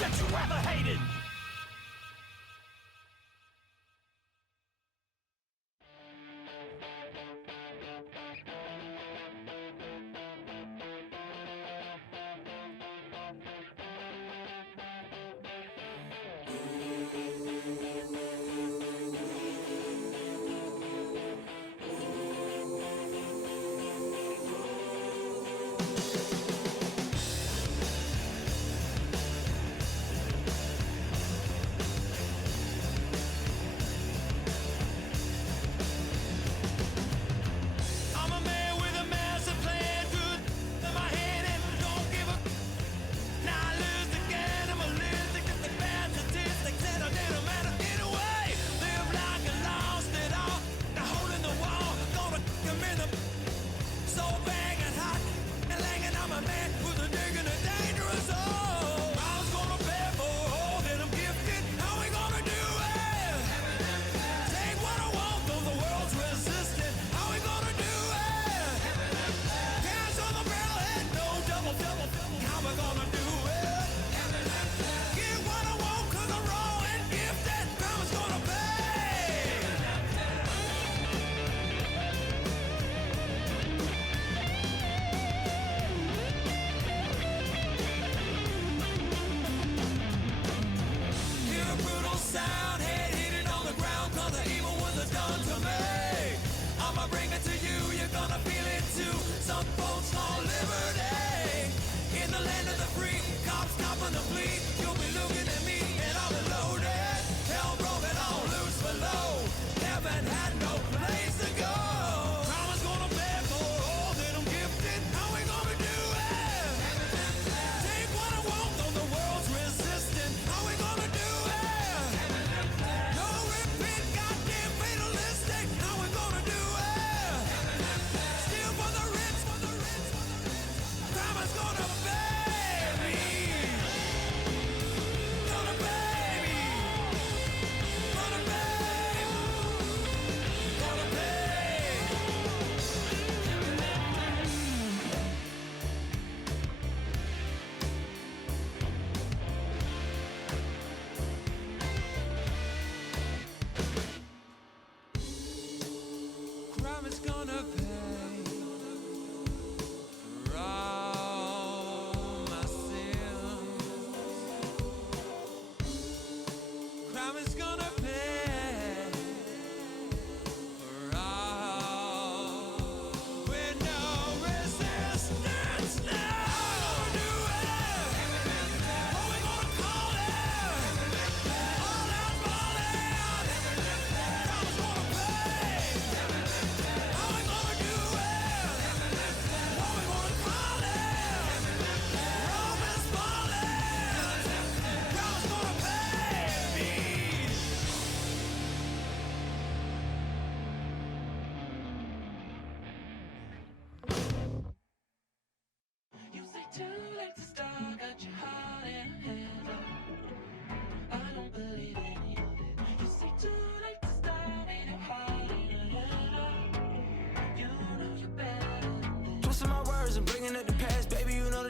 that you ever hated.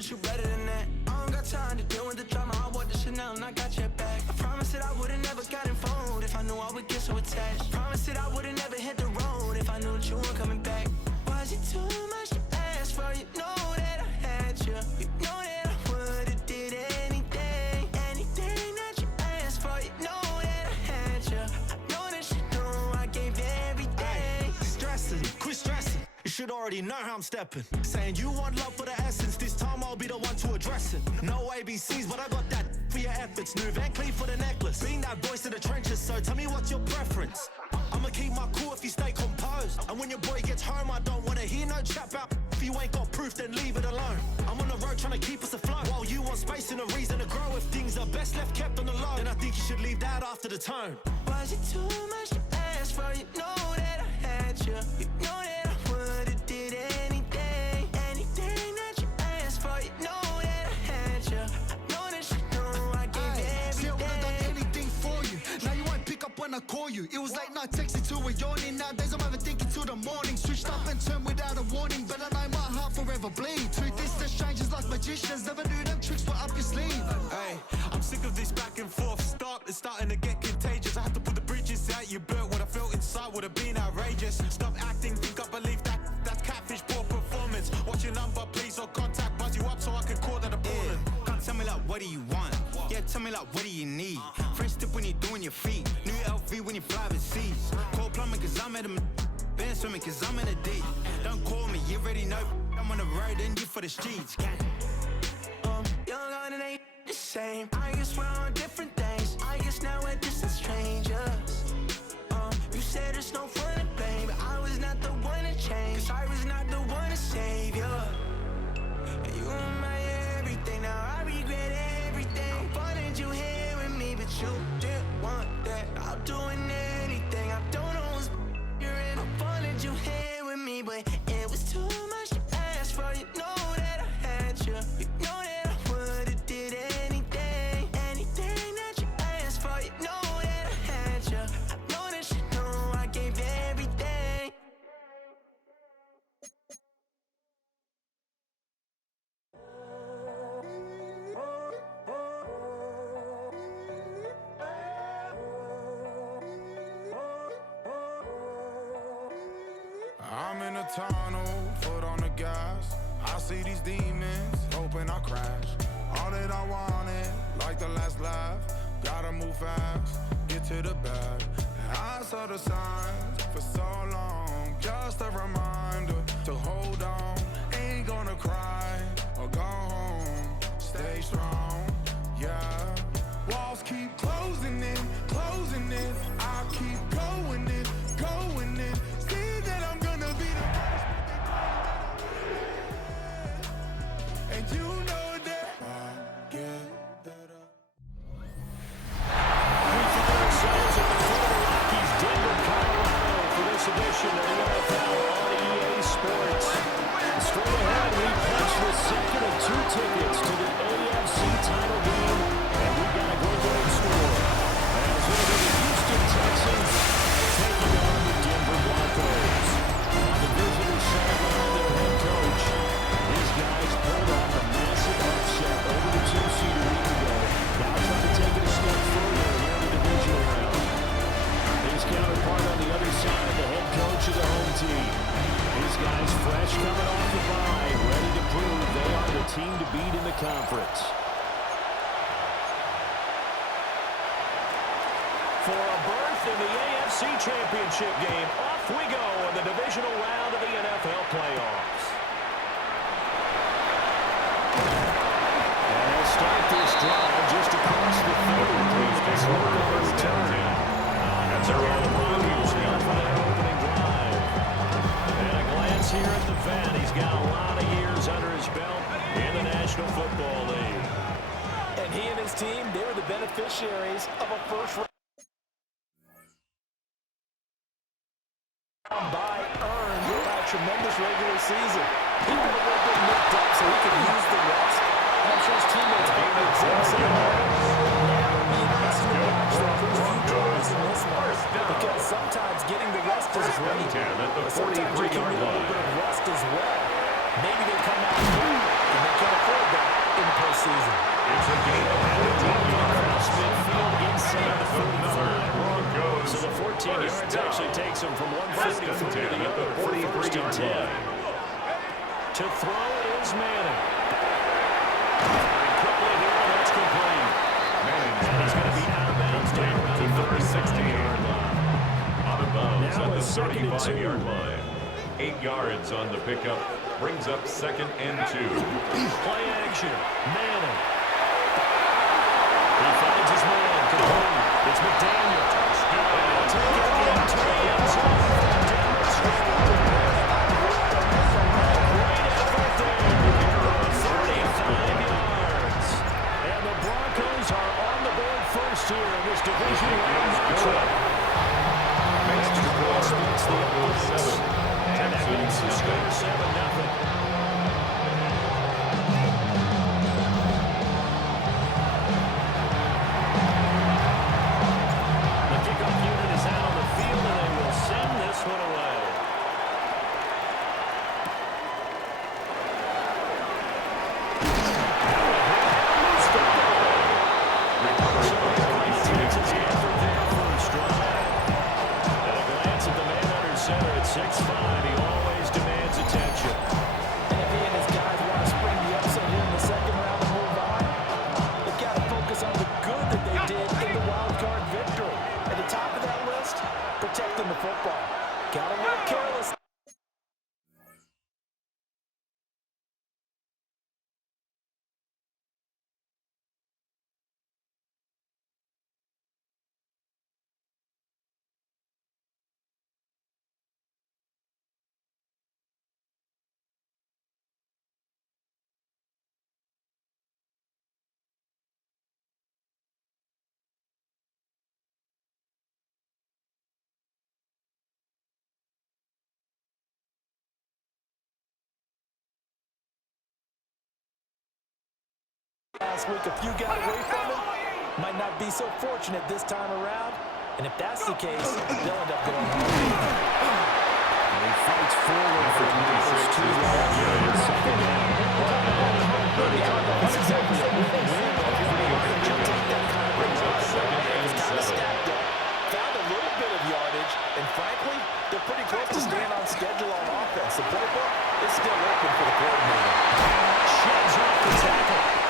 You better than that. I don't got time to deal with the drama. I want the Chanel and I got your back. I promise that I would've never gotten phoned if I knew I would get so attached. I promise that I would've never hit the road if I knew that you weren't coming back. Was it too much to ask for? You know that I had you. You know that I would've did anything, anything that you asked for. You know that I had you. I know that you know I gave everything. Stressing, quit stressing. You should already know how I'm stepping. Saying you want love for the essence. This time I'll be the one to address it. No ABCs, but I got that for your efforts. New Van Cleef for the necklace. Being that voice in the trenches, so tell me what's your preference. I'ma keep my cool if you stay composed. And when your boy gets home, I don't wanna hear no chat about. If you ain't got proof, then leave it alone. I'm on the road trying to keep us afloat, while you want space and a reason to grow. If things are best left kept on the low, then I think you should leave that after the tone. Was it too much to ask for? You know that I had you. You know that I would've did anything, anything that you asked for. You know that I had you. I know that you know I gave everything. See, I would've done anything for you. Now you won't pick up when I call you. It was late night texting till we're yawning. Nowadays I'm overthinking till the morning. Switched up and turned without a warning, but I know my heart forever bleeds. Truth is, the strangers like magicians. Never knew them tricks were up your sleeve. Hey, I'm sick of that you built, what I felt inside would have been outrageous. Stop acting, think I believe that. That's catfish, poor performance. Watch your number, please, or contact. Buzz you up so I can call that a ballin'. Can't tell me like, what do you want? Yeah, tell me like, what do you need? Fresh tip when you're doing your feet. New LV when you fly overseas. Call plumbing cause I'm at a been swimming cause I'm in a deep. Don't call me, you already know. I'm on the road and you for the streets. Young on it ain't the same. I guess we're on different things. I guess now we're distant strangers. You said it's no fun to blame, but I was not the one to change. Cause I was not the one to save you. And you were my everything, now I regret everything. I wanted you here with me, but you didn't want that. I'm doing anything, I don't know what's you're in. I wanted you here with me, but it was too much to ask for. You know that I had you. You know that I would've did anything, anything that you asked for. You know that I had you. I know that you know I gave you everything. I'm in a tunnel, foot on the gas. I see these demons, hoping I crash. All that I wanted, like the last laugh. Gotta move fast, get to the bag. I saw the signs for so long. Just a reminder to hold on. Ain't gonna cry or go home. Stay strong, yeah. Walls keep closing in, closing in. I keep going in, going in. See that I'm gonna be the first. And you know that I get better. We find ourselves at the foot of the Rockies, Denver, Colorado, for this edition of the NFL on EA Sports. Straight ahead, we punch the second of two tickets to the AFC title game, and we got a goal-line score. As it'll be the Houston Texans taking on the Denver Broncos. On the visitor sideline, their head coach. These guys pulled off a massive upset over the two-seed a week ago. Now trying to take it a step further here in the divisional round. His counterpart on the other side, the head coach of the home team. These guys fresh coming off the bye, ready to prove they are the team to beat in the conference. For a berth in the AFC Championship game, off we go in the divisional round of the NFL playoffs. And they'll start this drive just across the 30. This one on return. That's around the Broncos now for their opening drive. And a glance here at the vet. He's got a lot of years under his belt in the National Football League. And he and his team, they were the beneficiaries of a first-round bye earned by a tremendous regular season. He was a little bit nicked up so he could use the rest. And I'm sure his teammates made the exact same way. Now, he has to watch the first few drives in this one. Because sometimes getting the rest is great. But sometimes you can need a little bit of rest as well. Maybe they come out good, and they can't afford that in the postseason. It's a game across midfield inside the 45. So the 14 yards actually takes him from 153 to the other for first and 10. To throw it is Manning. And quickly here, that's complete. And he's going to be out of bounds down around the 36-yard line. Out of bounds Now at the it's second and 35-yard two. line. 8 yards on the pickup. Brings up second and 2. Play action. Manning. He finds his man. Complete. It's McDaniel. Take it into the end zone. Great effort there. 35 yards. And the Broncos are on the board first here in this division round matchup. Extra point splits the offense. And that makes the score 7-0. Last week, a few got away from him. Might not be so fortunate this time around. And if that's the case, they'll end up going home. And he fights forward for the first 2 yards here in second down. That's exactly what we win. You'll take that kind of brings up second and it's kind of stacked up. Found a little bit of yardage, and frankly, they're pretty close to staying on schedule on offense. The playbook is still open for the coordinator. Sheds off the tackle.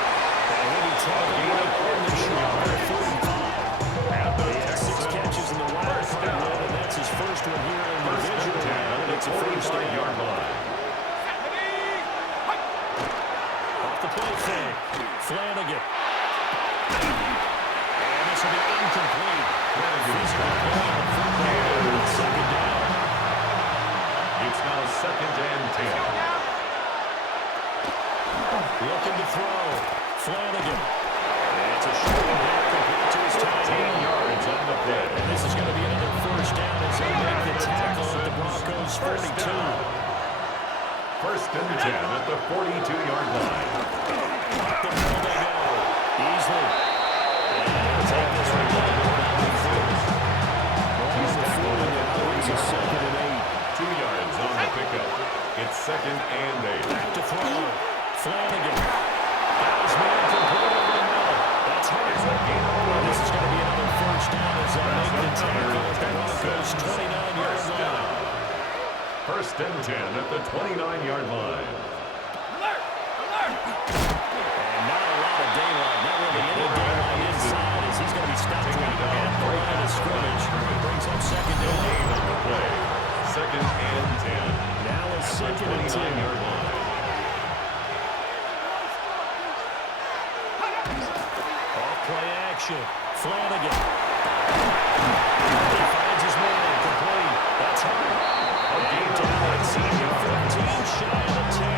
And heavy tackle on the shot at 45. He has 6 catches in the wild card run, and that's his first one here in the divisional round. It's a first yard line. Off the play fake. Flanagan. And this will be incomplete. He's got second down. It's now 2nd and 10. Looking to throw. Flanagan. And it's a short one complete to his tight end. 10 yards on the play. And this is going to be another first down as they make the tackle at the Broncos' 42. 1st and 10 at the 42-yard line. Up the middle they go. Easily. And take this one down to about midfield. He's the 40, and now it's a 2nd and 8. 2 yards on the pickup. It's 2nd and 8. Back to throw. Flanagan. Guys, man, complete over the middle. That's hard. This is going to be another first down as they make the tackle at the Broncos' 29-yard line. 1st and 10 at the 29-yard line. And not a lot of daylight. Not really any daylight inside as he's going to be stopped at the line of scrimmage. Brings up 2nd and 8 on the play. 2nd and 10. Now it's 2nd and 10-yard line. Play action. Flanagan. He finds his man. Complete. That's hard. A game down at senior 14, shy of 10.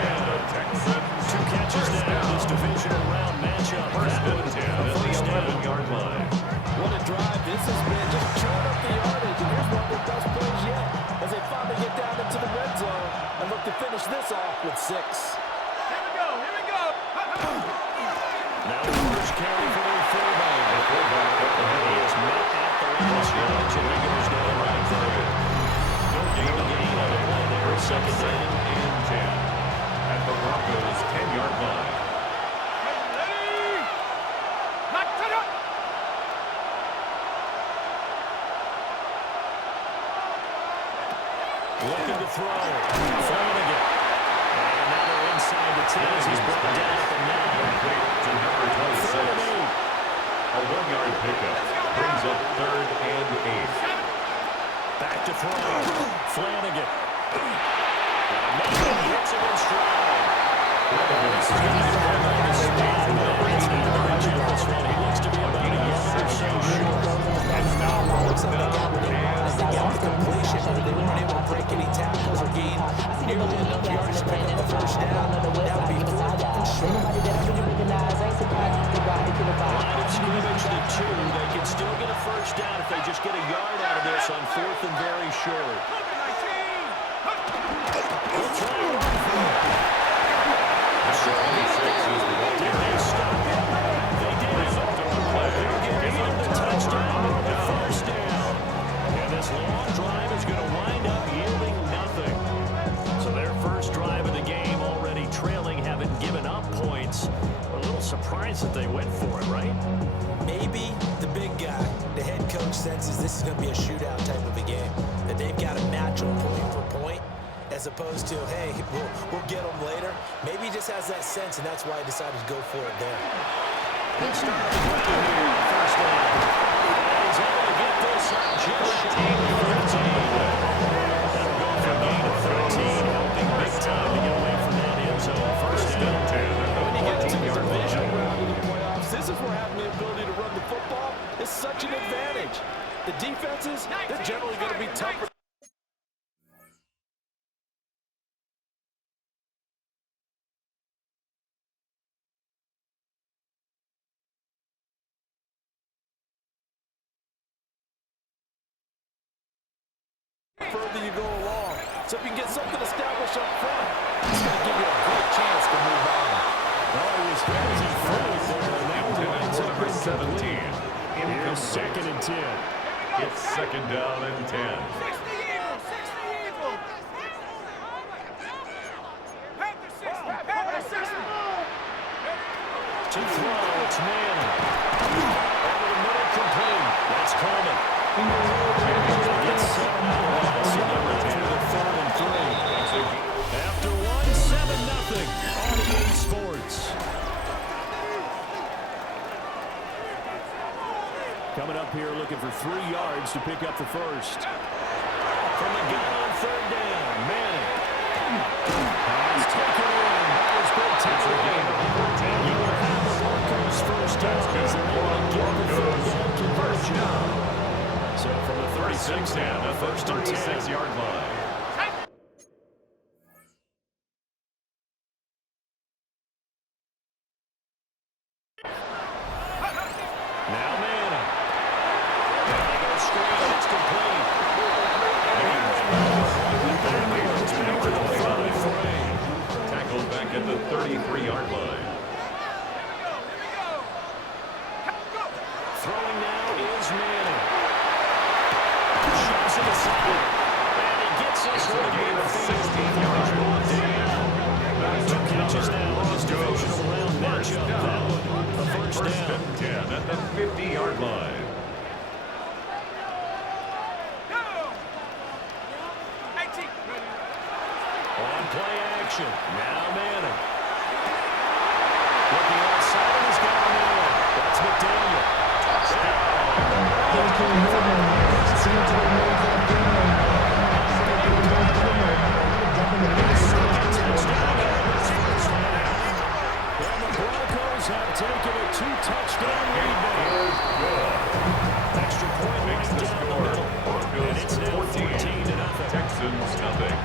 2 catches now in this divisional round matchup. 1st and 10 at the 11-yard line. What a drive this has been. Just chewing up the yardage. And here's one of their best plays yet as they finally get down into the red zone and look to finish this off with 6. Now the first carry for their fullback. The fullback up the head is met at the line of scrimmage, and Regulars got it right there. No gain on the play there. 2nd and 10 at the Broncos' 10-yard line. Looking to throw. Flanagan. And now they're inside the 10 as he's brought down at the 9. To number 26. A 1-yard pickup brings up 3rd and 8. Back to throw. Flanagan. And hits him in stride. This is going to be right on the spot. It's an average in this one. He looks to be about a yard or so short. Looks like they got what they wanted. They got the completion, but they weren't able to break any tackles or gain nearly enough yards to pick up the first down. That would be 4th and short. Line of scrimmage to 2. They can still get a first down if they just get a yard out of this on 4th and very short. We'll try it. Did they stop it? They did. They're getting the touchdown on the first down. And this long drive is going to wind up yielding nothing. So their first drive of the game already trailing, haven't given up points. A little surprised that they went for it, right? Maybe the big guy, the head coach, senses this is going to be a shootout type of a game. That they've got to match them point for point, as opposed to, hey, we'll get them later. Maybe he just has that sense, and that's why he decided to go for it there. Good start of the quarter here, first down. And he's able to get this up just shy of 13. That'll go for a gain of 13, helping big time to get away from that end zone. First and 10. When you get into the divisional round of the playoffs, this is where having the ability to run the football is such an advantage. The defenses, they're generally going to be tougher. Further you go along. So if you can get something established up front, it's going to give you a great chance to move on. he was hands-free there, and that lines up Number 17. Here's 2nd and 10. It's 2nd down and 10. To throw, it's Manning. Over the middle, complete. That's Coleman. Gets 7 out. So number 10 to 3rd and 3. After 1, 7-0 on EA Sports. Coming up here looking for 3 yards to pick up the first. From the gun on 3rd down, Manning. Has taken in. That was good tackling. You will have the Broncos first down as they're able to get the 3rd down conversion. So from the 36 down, a 1st and 10-yard line. Now Manning. There they go screen. It's complete. Tackled back at the 33-yard line. Throwing now is Manning. Shoves it aside. And he gets this one to gain of 16 yards. 2 catches now on his divisional round matchup. That one, a first down. 10 at the 50-yard line. On play action. Now Manning. Looking outside, and he's got a man. That's McDaniel. And the Broncos have taken a 2-touchdown lead there. Extra point makes the score. And it's now 14-0. Texans nothing.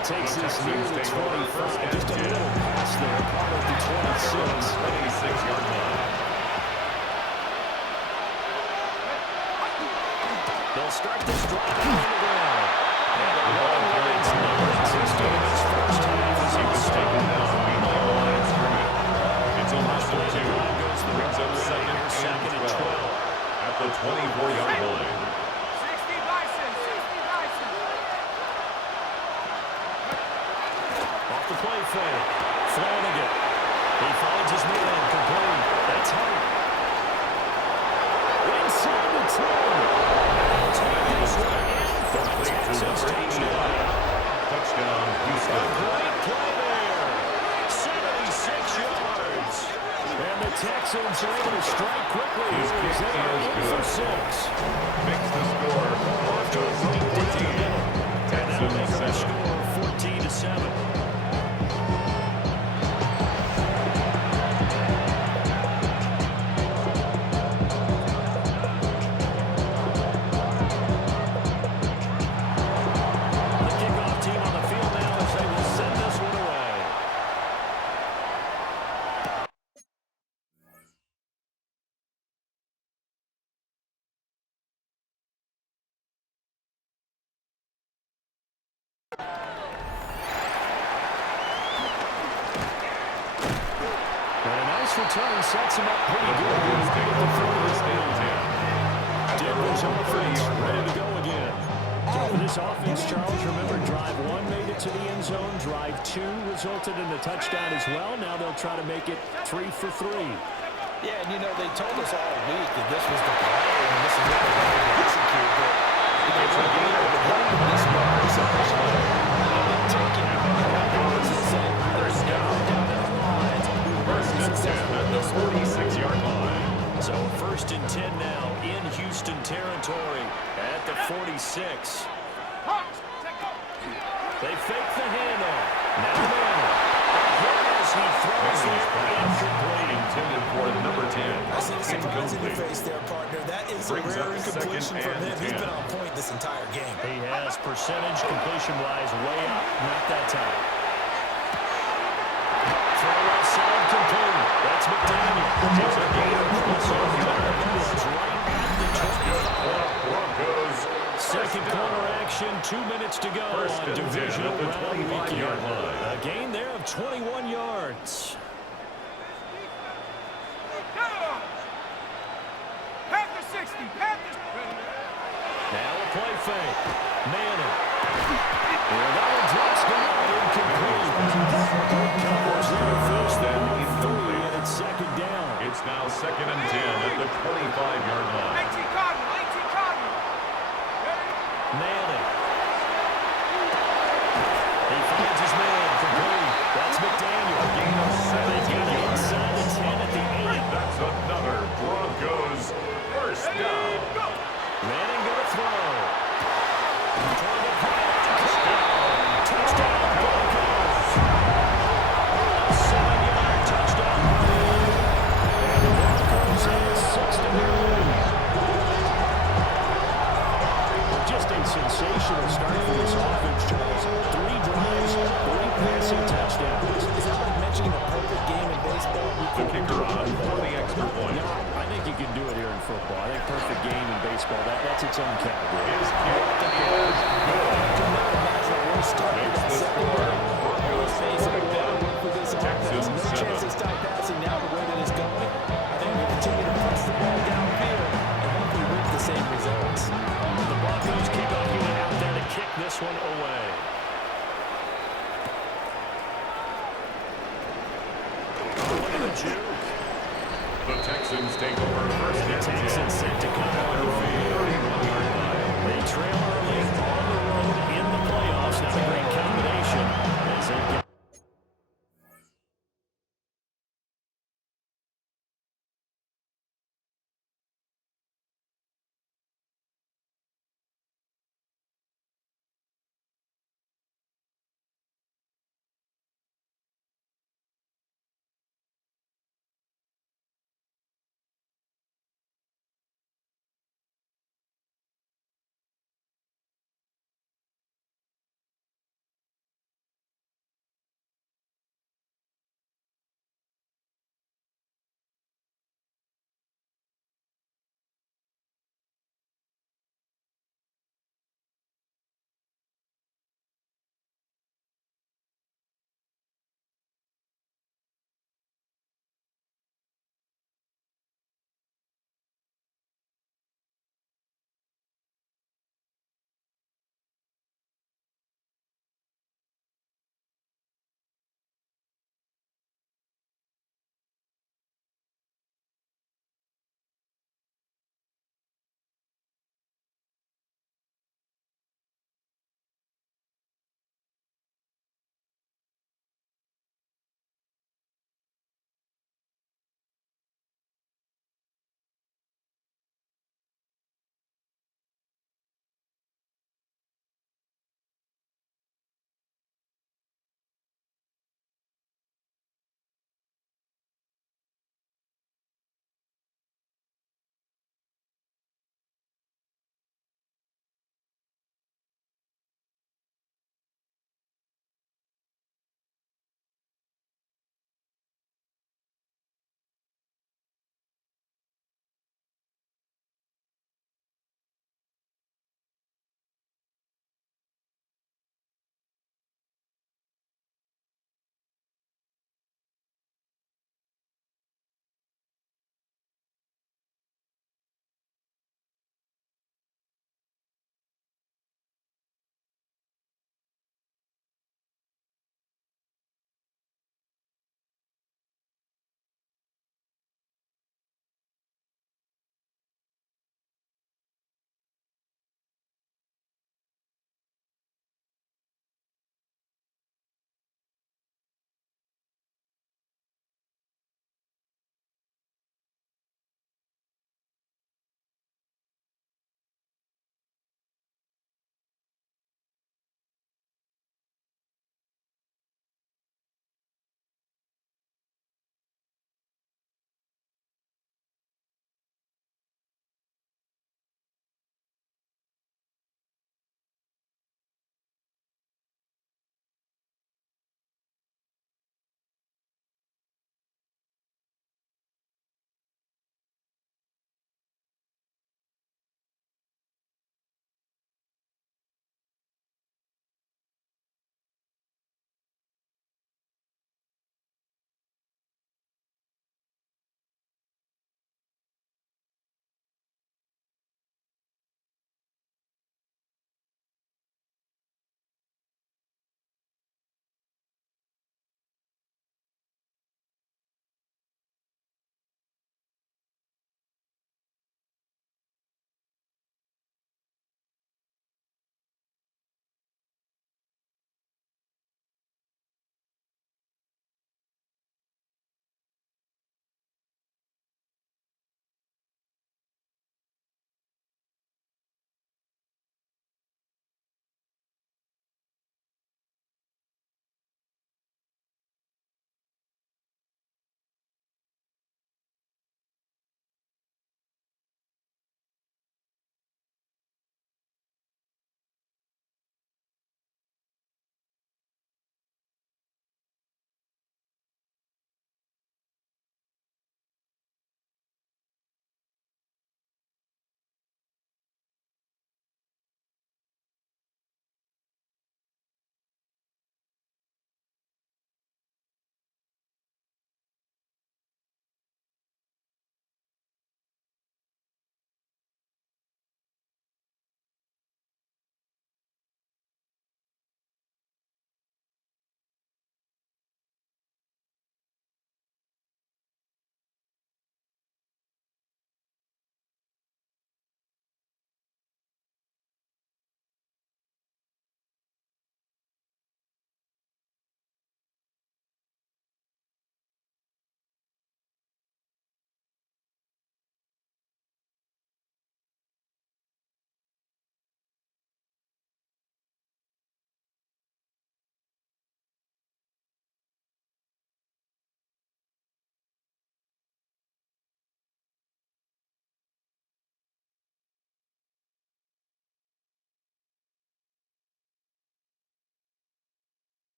Takes this near the 25, just a little pass there, part of the 26-yard line. They'll start this drive on the ground. And the long range non-existent in this first half as he was taken down behind the line of scrimmage. It's a loss of 2. Brings up 2nd and 12 at the 24-yard line. The play fake. Flanagan. He finds his man complete. That's Hunt. Inside the 10. They'll take this one in for the Texans touchdown. Touchdown, Houston. A great play there. 76 yards. And the Texans are able to strike quickly as they are in for 6. Makes the score. Broncos lead 14. Texans 7. 14-7. Return sets him up pretty good. Denver's offense ready to go again. So for this offense, Charles, remember, drive 1 made it to the end zone. Drive 2 resulted in a touchdown as well. Now they'll try to make it 3 for 3. Yeah, and you know, they told us all week that this was the play, and this is what they're going to execute. But there's a game of the play this far, essentially. And then taking it and saying, there's no doubt in our minds. First and 10 at the 46-yard line. So 1st and 10 now in Houston territory at the 46. They fake the handoff. Now Manning. As he throws it incomplete. Intended for number 10. see the surprise in your Incomplete. face there, partner. That is a Brings rare up incompletion second from and him. He's 10. been on point this entire game. He has percentage completion-wise way up. Not that time. Throw outside complete. That's McDaniel. Takes a gain of 12 yards right at the 25. Broncos. Second quarter action, 2 minutes to go First on and 10 divisional at the round 25-yard weekend. line. A gain there of 21 yards. Now a play fake. Manning. And that one drops down. Incomplete. Cowboys here first down, incomplete. And it's second down. It's now second and 10 at the 25-yard line. Manning. He finds his man. Complete. That's McDaniel. Gain of 17 They get yards. inside the 10 at the 8. That's another Broncos first down. Manning going to throw. For the pass. Touchdown, Broncos. 7-yard touchdown. And the Broncos have a 6-0 lead. Just a sensational start for this offense, Charles. 3 drives, 3 passing touchdowns. Is that like mentioning a perfect game in baseball? The kicker on for the extra point. I think you can do it here in football. I think perfect game in baseball, that's its own category. His kick is good. Makes the score. Broncos scoring one. Texans No chance 7. they stop passing now the way that it's going. I think we continue to press the ball downfield and hopefully reap the same results. The Broncos keep on getting out there to kick this one away. Look at the juke. The Texans take over first and 10. Texans set to come At on their the own field. 31-yard line. They trail early on the road in the playoffs. Not a great combination as they get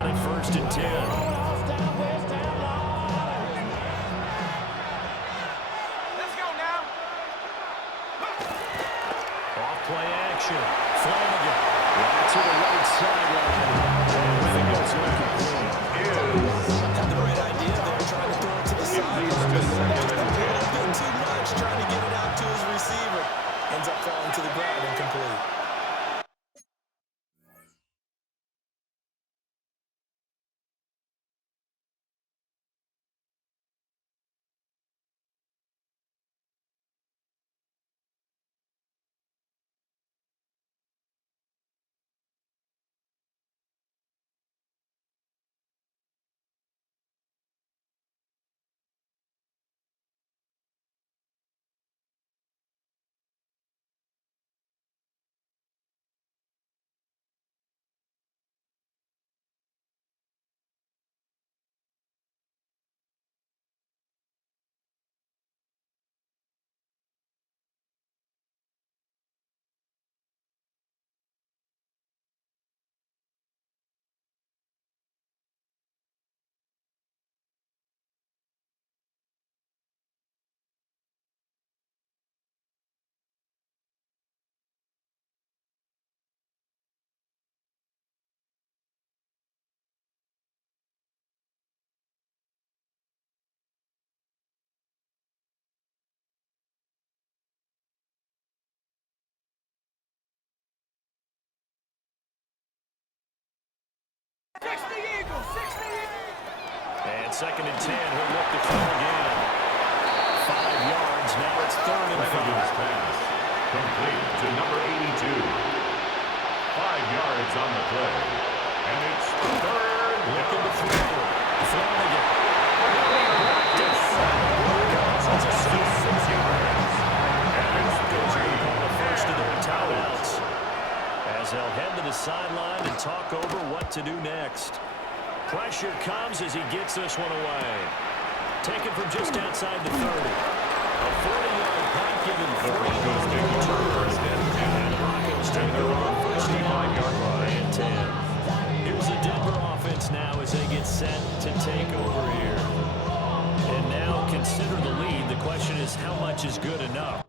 At 1st and 10. Off-play action. Flanagan. Right to the right sideline. And it goes incomplete. Had the right idea there, trying to throw it to the side. Just a little bit too much, trying to get it out to his receiver. Ends up falling to the ground, incomplete. And 2nd and 10. He'll look to throw again. 5 yards. Now it's 3rd and 5. Pass. Complete to number 82. 5 yards on the play. And it's 3rd. Looking to throw. Flanagan. That's a 6 yards. And it's 3rd. On the first of their timeouts. As they'll head to the sideline and talk over what to do next. Pressure comes as he gets this one away. Taken from just outside the 30. A 40-yard punt given 3 yards to return. And the Broncos take their own first 65-yard line and 10. Here's the Denver offense now as they get set to take over here. And now consider the lead. The question is, how much is good enough?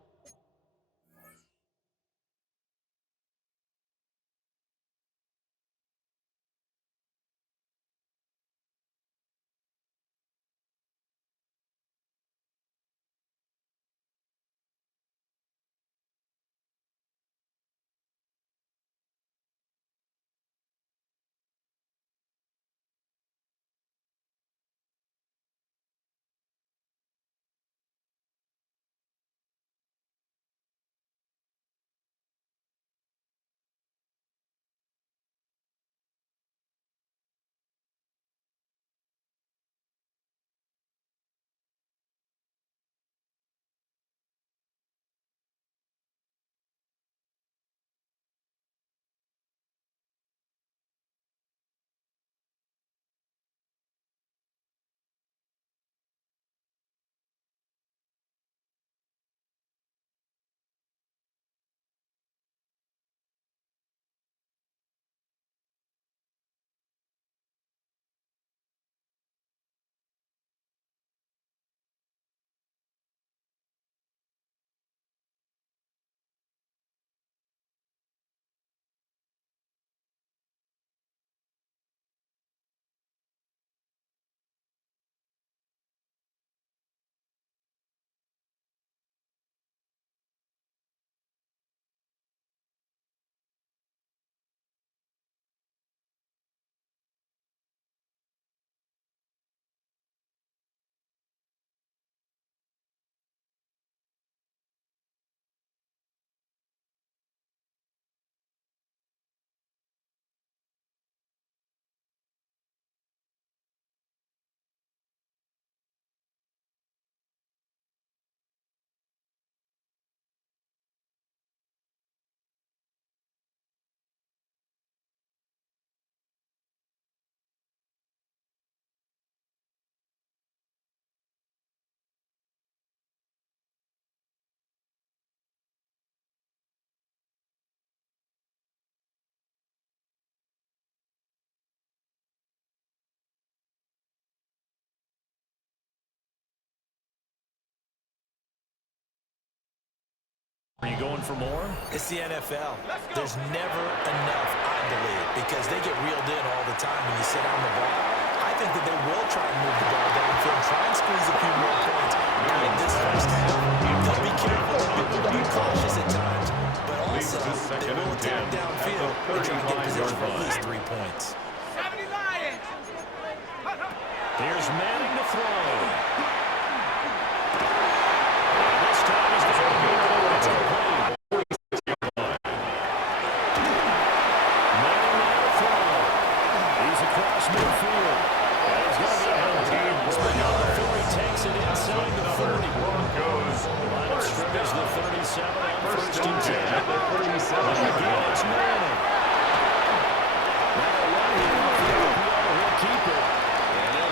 Are you going for more? It's the NFL. There's never enough, I believe, because they get reeled in all the time when you sit on the ball. I think that they will try and move the ball downfield, try and squeeze a few more points out of this first half. They'll be careful, they'll be cautious at times, but also they will attack downfield and try to get position for at least 3 points. Here's Manning to throw. And this time is the full game. It's complete. Manning now to throw. He's across midfield. And he's going to get held. He's been on the 40, takes it inside the 30. Broncos. Line of scrimmage, the 37 on first and 10. Again, it's Manning. Now a run here. He'll keep it.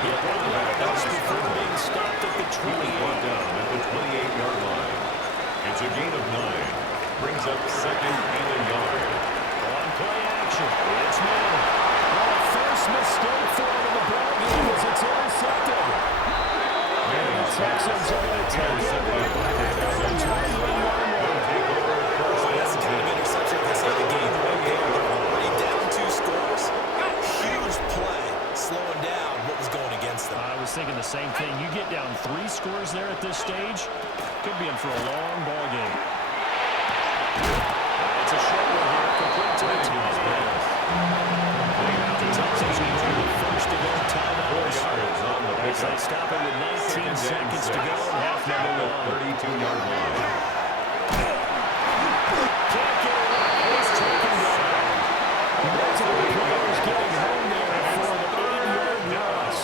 Before being stopped at the 20. Brought down at the 28-yard line. It's a gain of 9. Brings up second and a yard. On play action. It's Manning. First mistake for him in the ball game as it's intercepted. And the Texans are going to take it away at the 21-yard line. That's the kind of interception they say the game. Already down 2 scores. Huge play, slowing down what was going against them. I was thinking the same thing. You get down 3 scores there at this stage, could be in for a long ball game. It's a short one here, complete to the tight end. The Texans need the first of their timeouts. As they stop it with 19 seconds to go in half number 1. 32-yard line. Can't get it right. He's taken down. Multiple players getting home there for an 8-yard loss.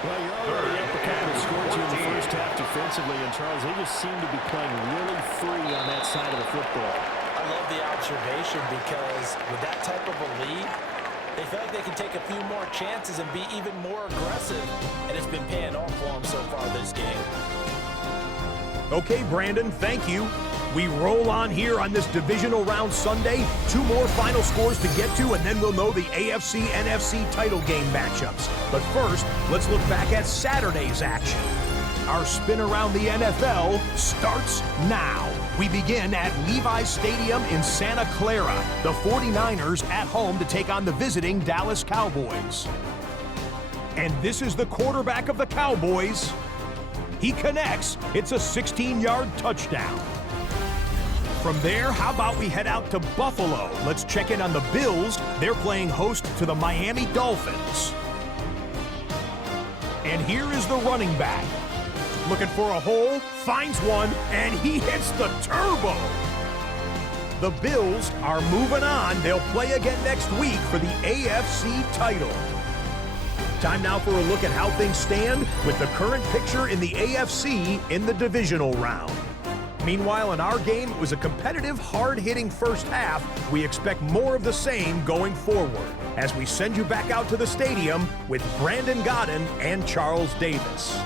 Well, you're already up the kind of scored you in the first half defensively, and Charles, they just seem to be playing really free on that side of the football. I love the observation because with that type of a lead, they feel like they can take a few more chances and be even more aggressive, and it's been paying off for them so far this game. Okay, Brandon, thank you. We roll on here on this divisional round Sunday. 2 more final scores to get to, and then we'll know the AFC-NFC title game matchups. But first, let's look back at Saturday's action. Our spin around the NFL starts now. We begin at Levi's Stadium in Santa Clara. The 49ers at home to take on the visiting Dallas Cowboys. And this is the quarterback of the Cowboys. He connects. It's a 16-yard touchdown. From there, how about we head out to Buffalo? Let's check in on the Bills. They're playing host to the Miami Dolphins. And here is the running back. Looking for a hole, finds one, and he hits the turbo. The Bills are moving on. They'll play again next week for the AFC title. Time now for a look at how things stand with the current picture in the AFC in the divisional round. Meanwhile, in our game, it was a competitive, hard-hitting first half. We expect more of the same going forward as we send you back out to the stadium with Brandon Godden and Charles Davis.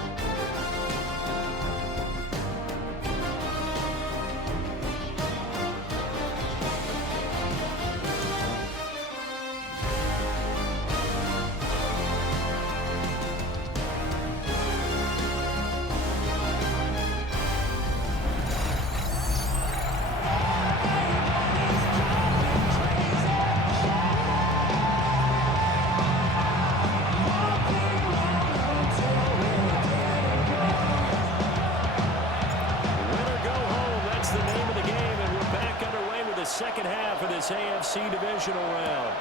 Second half of this AFC divisional round.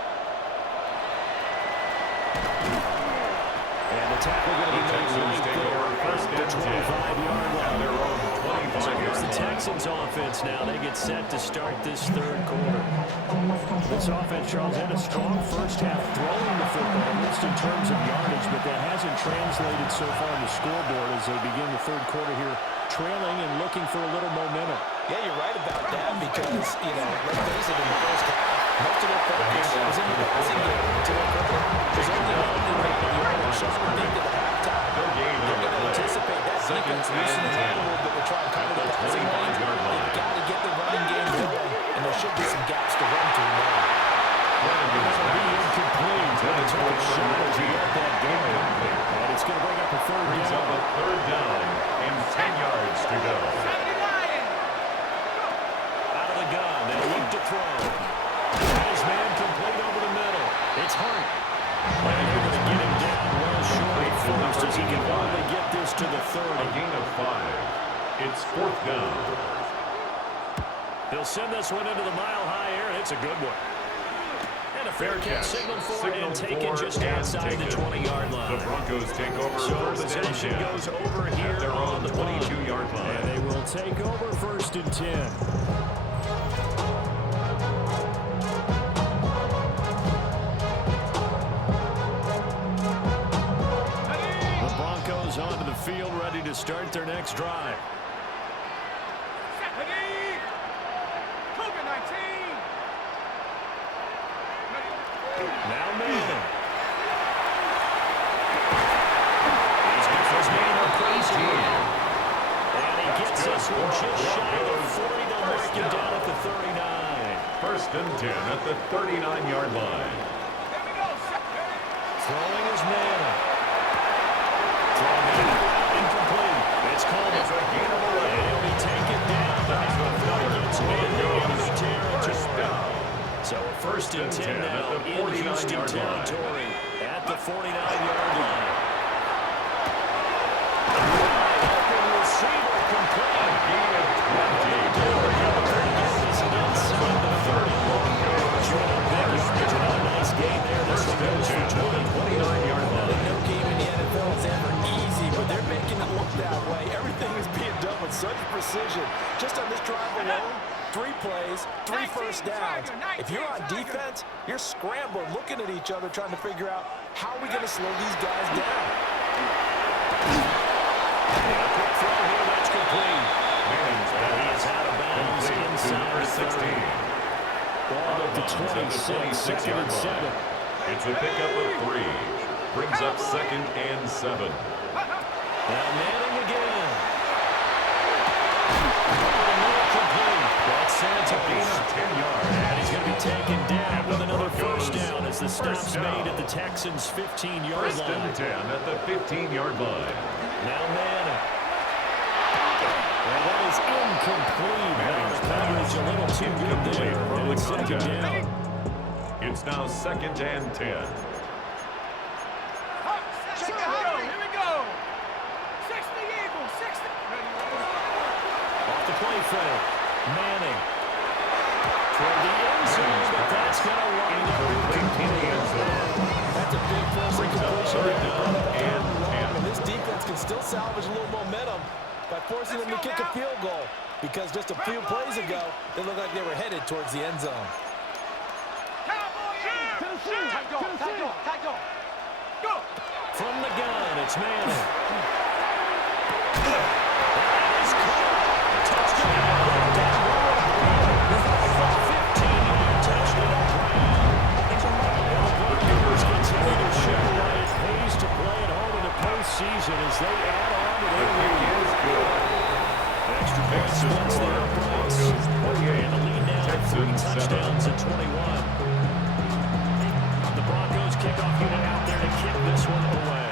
And the tackle going to be made right there at the 25-yard line. So here's the Texans offense now. They get set to start this third quarter. This offense, Charles, had a strong first half throwing the football, at least in terms of yardage, but that hasn't translated so far on the scoreboard as they begin the third quarter here, trailing and looking for a little momentum. Yeah, you're right about that because, let's face it, in the first half, most of their focus was in the passing game until the quarter. There's only one thing that the offense shows me think at the halftime. They're going to anticipate that defense loosening up a little bit to try and cover the passing game. They've got to get the running game going, and there should be some gaps to run through now. Incomplete. It's a good shot as he got that going. And it's going to bring up a third down and 10 yards to go. 30. A gain of 5. It's 4th down. He'll send this one into the mile-high air, and it's a good one. And a fair catch signaled for and taken just outside the 20-yard line. The Broncos take over So first and possession 10. goes over here At their on own the 22-yard line. And they will take over 1st and 10. The Broncos onto the field, ready to start their next drive. Now Manning. He's got his man up crazy. And he gets this one just shy of 40. They'll mark him down at the 39. 1st and 10 at the 39-yard line. Throwing his Manning. Throwing it incomplete. It's called It's a gain of 11. And he'll be taken down. That's the Manning territory. So a 1st and 10 now in Houston territory at the 49-yard line. Open receiver complete. A gain of 20. Nice game there. This one goes for 29-yard line. No game in the NFL is ever easy, but they're making it look that way. Everything is being done with such precision. Just on this drive alone, 3 plays, 3 first downs. If you're on defense, you're scrambling, looking at each other, trying to figure out how are we going to slow these guys down. And a quick throw here, that's complete. Manning's And he is out of bounds inside number the 30. 16. Ball up to 26, 2nd and 7. It's a pickup of 3. Brings up 2nd and 7. Now Manning again. Complete. That's Santos. 10 yards. And he's going to be taken down with another 1st down as the stop's made at the Texans' 15-yard 1st line. and 10 at the 15-yard line. Now Manning. And that is incomplete. Manning's Coverage a little too good there. From the It's 2nd contact. down. It's now 2nd and 10. Here we go. 60 Eagles, 60. Off the play fake. Manning. Toward the end zone, but that's going to wind up In the end zone. That's a big force of completion. 3rd down and 10. And this defense can still salvage a little momentum by forcing them to kick a field goal, because just a few plays ago, they looked like they were headed towards the end zone. from the gun. It's Manning. Season as they add on to their lead. Is good. Extra points once they are points. And the lead now at 3 touchdowns at 21. The Broncos kickoff unit out there to kick this one away.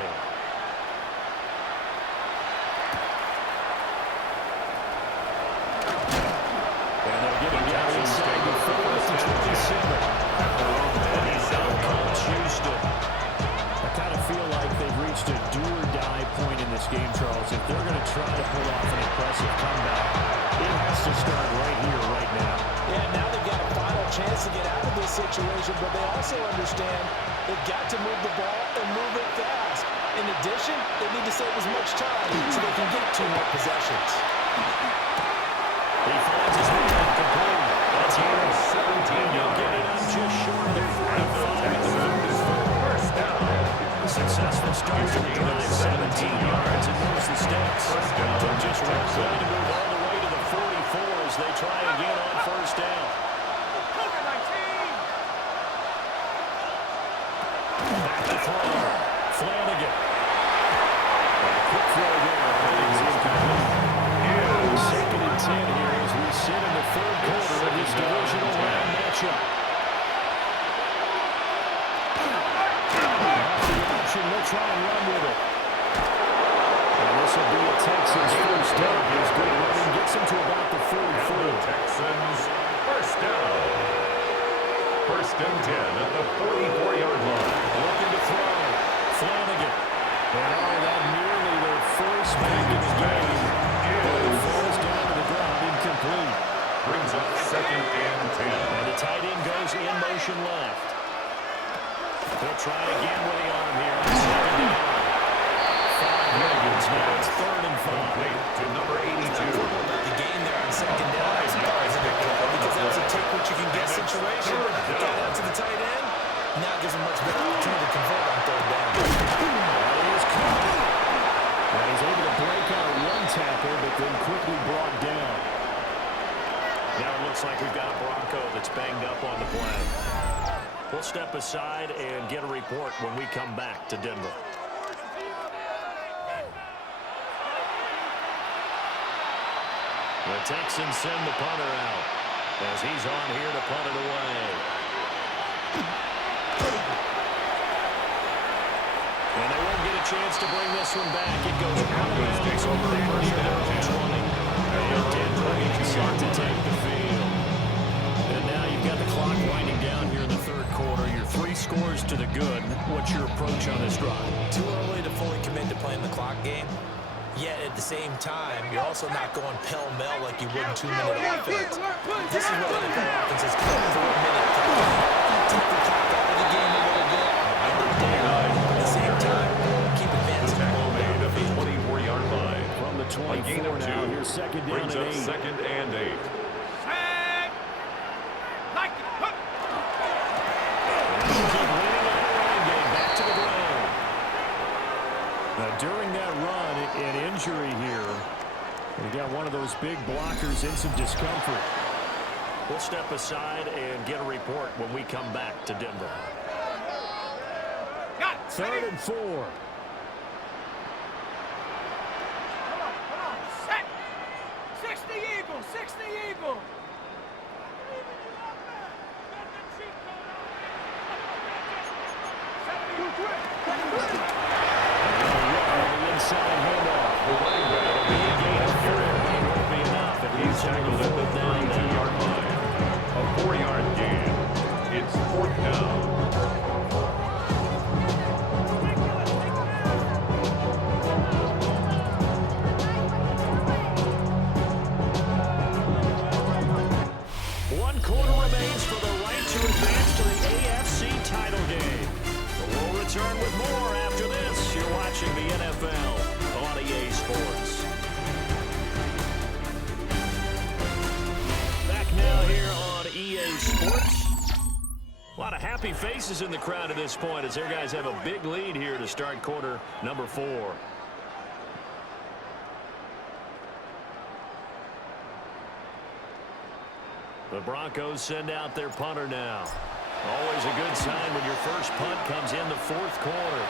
And they'll get it down inside the 4th to 27. And he's out comes Houston. I kind of feel like they've reached a do-or-die point in this game, Charles. If they're going to try to pull off an impressive comeback, it has to start right here, right now. Yeah, now they've got a final chance to get out of this situation, but they also understand they've got to move the ball and move it fast. In addition, they need to save as much time so they can get 2 more possessions. He finds his way up complete. That's here at 17. You'll get it up just short of the 45. Successful start to the drive, 17 yards, and moves the sticks. Took just one play to move all the way to the 44 as they try again on 1st down. Back to throw. Flanagan. A quick throw there. Is incomplete. 2nd and 10 here as we sit in the 3rd quarter of this divisional round matchup. They'll try and run with it. And this will be a Texans 1st down. Here's good running. Gets him to about the 44. Texans 1st down. 1st and 10 at the 44-yard line. Looking to throw. Flanagan. And that nearly their first back in the game. It falls down to the ground, incomplete. Brings up 2nd and 10. And the tight end goes in motion left. They'll try again with the arm here. 2nd down. 5 yards. Now it's 3rd and 5. Complete to number 82. The game there on 2nd down is because that was a take what you can get situation. Got out to the tight end. Now gives him much better opportunity to convert on 3rd down. And he's able to break out one tackle, but then quickly brought down. Now it looks like we've got a Bronco that's banged up on the play. We'll step aside and get a report when we come back to Denver. The Texans send the punter out as he's on here to punt it away. And they won't get a chance to bring this one back. It goes out of bounds over there near their own 20. And Denver is set to take the field. And now you've got the clock winding down here in the 3rd quarter. You're 3 scores to the good. What's your approach on this drive? Too early to fully commit to playing the clock game. Yet at the same time, you're also not going pell-mell like you would in 2-minute offense. This is what NFL offenses call 4-minute clock. Take the clock out of the game a little bit. End the day. At the same time, keep advancing. Tackle made at the 24-yard line. From the 24 now, here's 2nd down Brings and up 8. 2nd and 8. During that run, an injury here. We got one of those big blockers in some discomfort. We'll step aside and get a report when we come back to Denver. 3rd and 4. Come on, set. 60 Eagle, 60 Eagle. Inside handoff. It'll be a gain of 4. It won't be enough. He's tackled at the 32-yard line. A 4-yard gain. It's 4th down. One quarter remains for the right to advance to the AFC title game. We'll return with more after this. You're watching the NFL on EA Sports. Back now here on EA Sports. A lot of happy faces in the crowd at this point as their guys have a big lead here to start quarter number 4. The Broncos send out their punter now. Always a good sign when your first punt comes in the 4th quarter.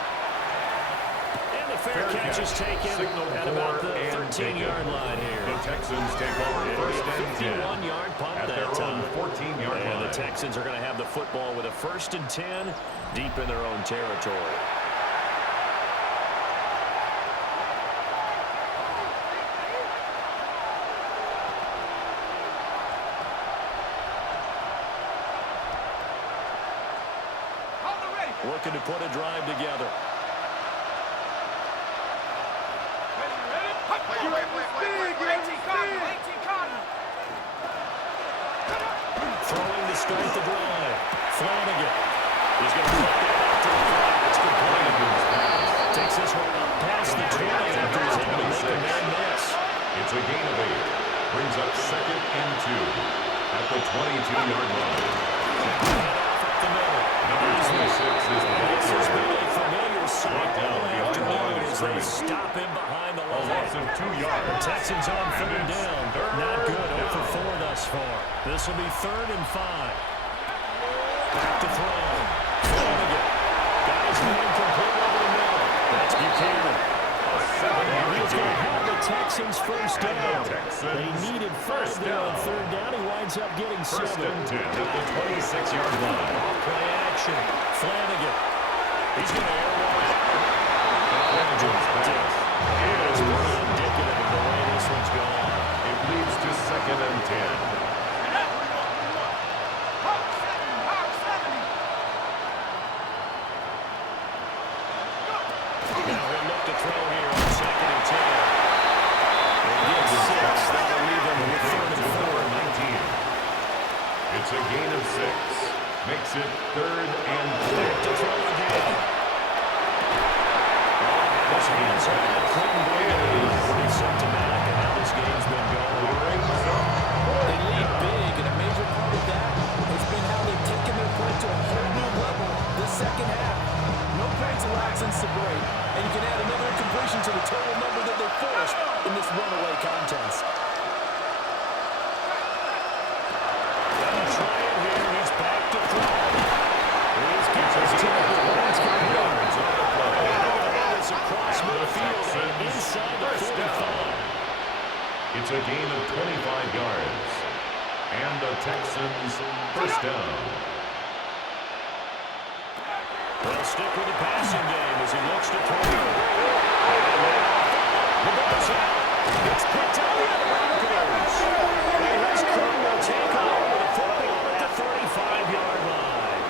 And the fair catch is taken at about the 13-yard line here. The Texans take over 1st and 10. 51-yard punt at that their time. own 14-yard line. And the Texans are going to have the football with a 1st and 10 deep in their own territory. Looking to put a drive together. Throwing to start the drive. Flanagan. He's going to put that out to the flat. It's complete. Takes this one up past the 20 after he's able to make a man miss. It's a gain of 8. Brings up 2nd and 2 at the 22-yard line. The middle. Number 26 is the This has been a familiar sight Brought down all behind the line afternoon of as they scrimmage. stop him behind the line. Loss of 2 yards. The Texans on 3rd And it's down. 3rd Not good. 0 for down. 4 thus far. This will be 3rd and 5. Back to throw. Flanagan. Guys moving complete over the middle. That's Buchanan. He's going to have the Texans first down. They needed 5 there on 3rd down. He winds up getting 7. 1st and 10 at the 26-yard line. Play action. Flanagan. He's going to air one. Flanagan's pass It's pretty indicative of the way this one's going. It leads to 2nd and 10. Now he'll look to throw here on 2nd and 10. It's a gain of 6. Makes it 3rd and 4. To throw again. This hands are pretty symptomatic of how this game's been going. They lead big, and a major part of that has been how they've taken their play to a whole new level this second half. No points allowed since the break, and you can add another completion to the total number that they forced in this runaway contest. It's a gain of 25 yards. And the Texans first down. They'll stick with the passing game as he looks to throw. The ball's out. It's picked up by the Broncos. And his crew will take over the football at the 35-yard line.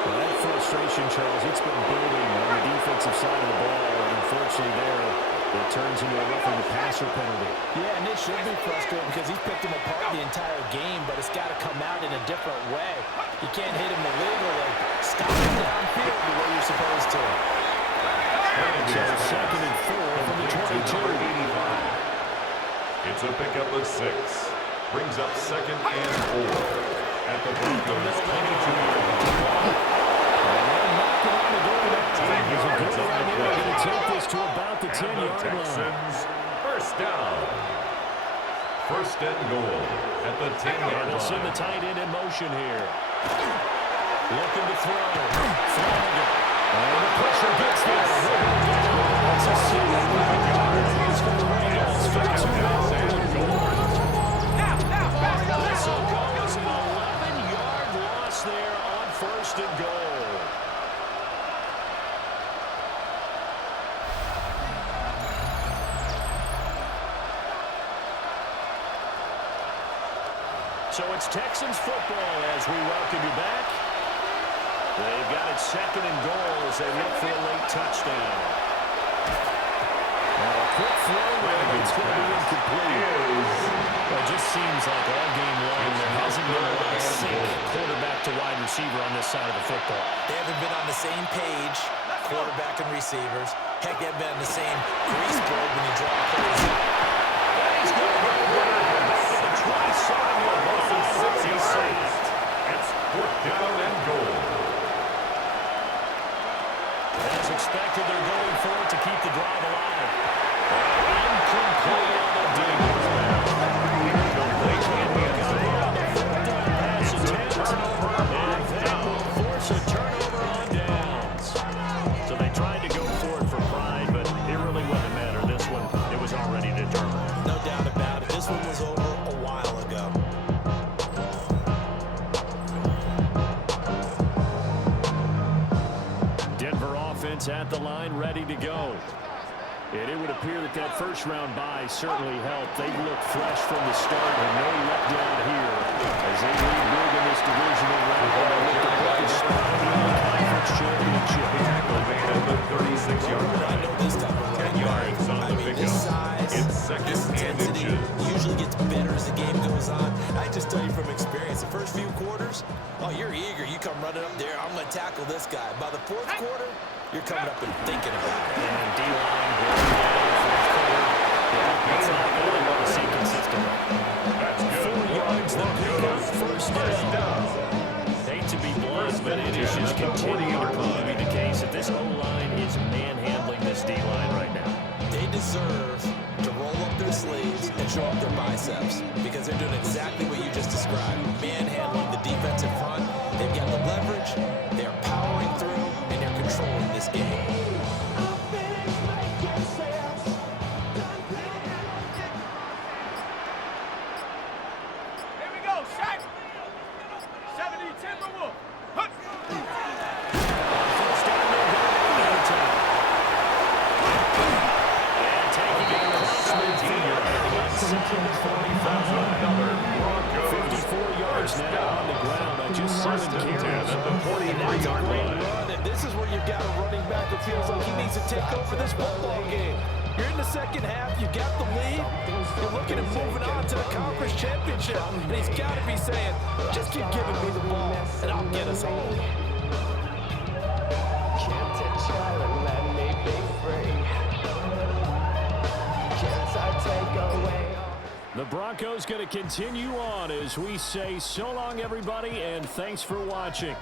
Well, that frustration, Charles, it's been building on the defensive side of the ball. Unfortunately there, it turns into a roughing the passer penalty. Yeah, and it should be frustrating because he's picked him apart the entire game, but it's got to come out in a different way. You can't hit him illegally. Stop him downfield the way you're supposed to. So 2nd and 4 from the 22. It's a pickup of 6. Brings up 2nd and 4 at the Broncos 22-yard line. Take this to about the 10-yard line. First down. 1st and goal at the 10-yard line. They'll send the tight end in motion here. Looking to throw. Flanagan. And the pressure gets there. That's a serious 5 yards. He's going to bring it straight to Whistle goes an 11-yard loss there on 1st and goal. So it's Texans football as we welcome you back. They've got it 2nd and goal as they look for a late touchdown. Now a quick throw and it's going to be incomplete. Well, it just seems like all game long there hasn't been a lot of sync quarterback to wide receiver on this side of the football. They haven't been on the same page, quarterback and receivers. Heck, they haven't been on the same grease board when you draw plays. He's going to go back to the 27-yard line. It's 4th down and goal. As expected, they're going for it to keep the drive alive. Incomplete on the deep. Incomplete in the end zone. Pass attempt. And that will force a turnover on downs. So they tried to go for it for pride, but it really wouldn't matter. This one, it was already determined. No doubt about it. This one was over a while ago. Denver offense at the line, ready to go. And it would appear that that first-round bye certainly helped. They looked fresh from the start and no letdown here as they lead big in this divisional round. They look to put the spot in the conference championship. Tackle made at the 36-yard line. I know this type of 10 yards on the pickup. This size, it's 2nd and inches. usually gets better as the game goes on. I just tell you from experience, the first few quarters, oh, you're eager. You come running up there. I'm going to tackle this guy. By the 4th quarter, you're coming up and thinking about it. And D-line going down in the 4th quarter. Yeah, that's not really what to see consistently. That's good. 4 yards, the pickup, first down. Hate to be blunt, but it is just continuing to prove to be the case that this O-line is manhandling this D-line right now. They deserve to roll up their sleeves and show up their biceps because they're doing exactly what you just described. Manhandling the defensive front. They've got the leverage. They're powering through, and they're controlling this game. Here we go, set. 70 Timberwolf. Hut. First down, they're going downtown. And taking it across midfield. 54 yards now on the ground on just 7 carries. At the 43-yard line. Run, and this is where you've got a running back that feels like he needs to take over this football game. You're in the second half. You got the lead. You're looking at moving on to the conference championship. And he's got to be saying, just keep giving me the ball, and I'll get us home. Can't touch her and let me be free. Can't I take away? The Broncos going to continue on as we say so long, everybody, and thanks for watching.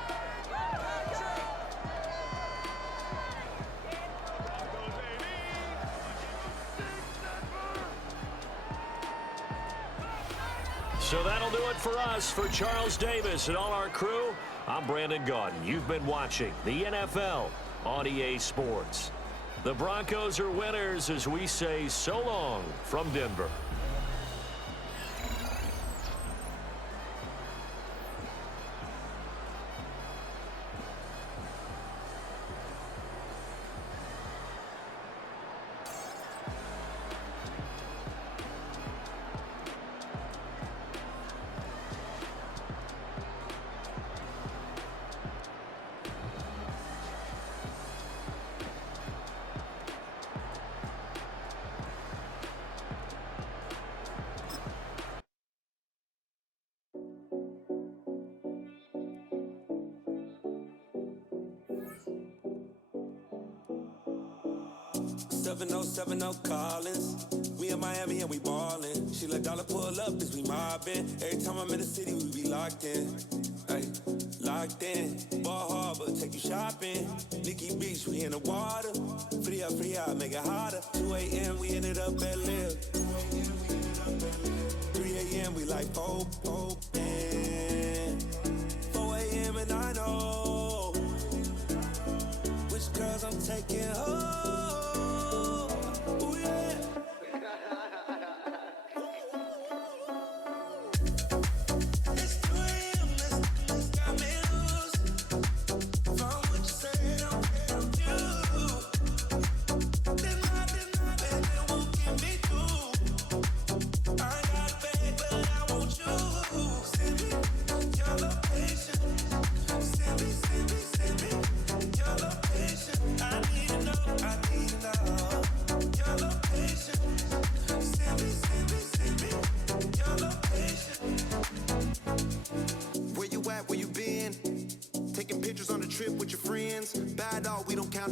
So that'll do it for us. For Charles Davis and all our crew, I'm Brandon Gaudin. You've been watching the NFL on EA Sports. The Broncos are winners as we say so long from Denver. Collins. We in Miami and we ballin'. She let dollar pull up as we mobbin'. Every time I'm in the city, we be locked in. Ay, locked in. Ball Harbor, take you shopping. Nikki Beach, we in the water. Free up, make it hotter. 2 a.m., we ended up at Live. 3 a.m., we like Pope. 4 a.m. and I know which girls I'm taking home.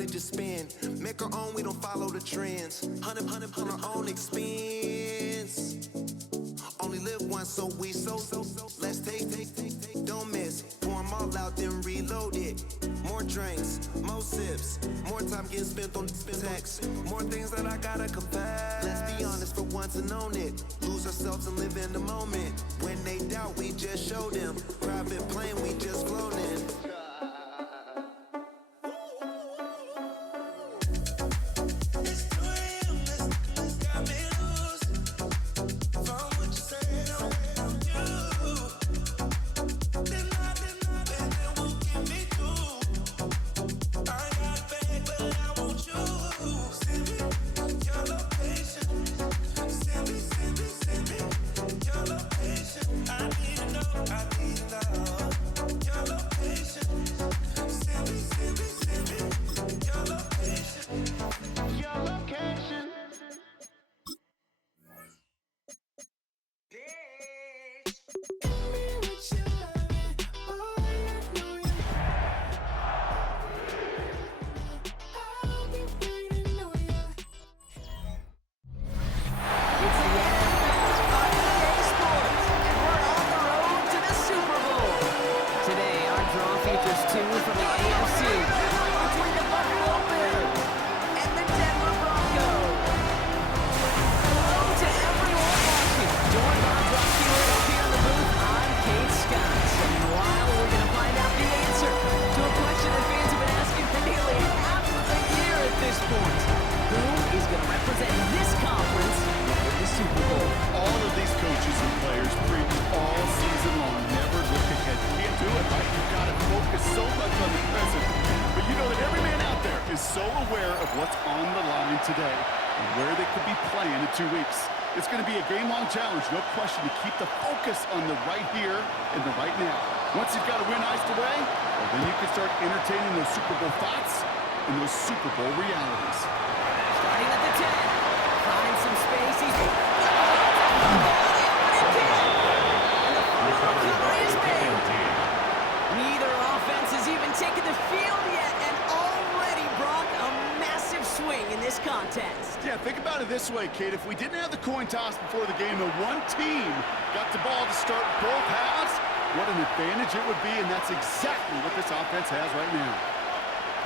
Just spin, make our own, we don't follow the trends. 100 on our own expense. Only live once, so let's take, don't miss. Pour them all out, then reload it. More drinks, more sips, more time getting spent on text. More things that I gotta confess. Let's be honest for once and own it. Lose ourselves and live in the moment. When they doubt, we just show them. Private plane, we just flown in. Challenge, no question, to keep the focus on the right here and the right now. Once you've got a win iced away, well, then you can start entertaining those Super Bowl thoughts and those Super Bowl realities. Starting at the 10. sees it. And the fumble recovery is made. Neither offense has even taken the field yet, and already, Brock, a massive swing in this contest. Yeah, think about it this way, Kate. If we didn't have the coin toss before the game, and one team got the ball to start both halves, what an advantage it would be, and that's exactly what this offense has right now.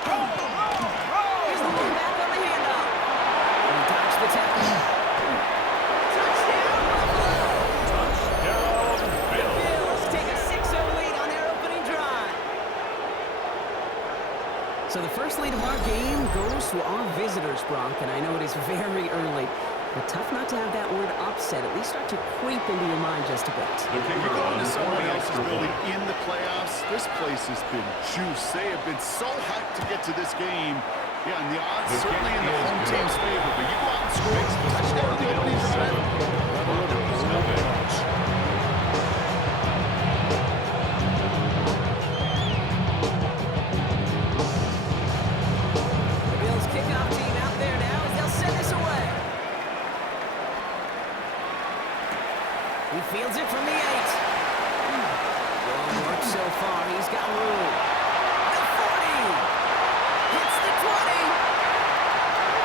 Here's the one back on the handoff. And dodge the tackle. Touchdown, Buffalo! Bills take a 6-0 lead on their opening drive. So the first lead of our game goes to our visitors, Brock, and I know it is very early, but tough not to have that word upset at least start to creep into your mind just a bit. You're going to someone else's building in the playoffs. This place has been juiced. They have been so hyped to get to this game. Yeah, and the odds certainly in the home team's favor, but you go out and score a touchdown on the opening drive. He fields it from the 8. Good work so far. He's got room. The 40. Hits the 20.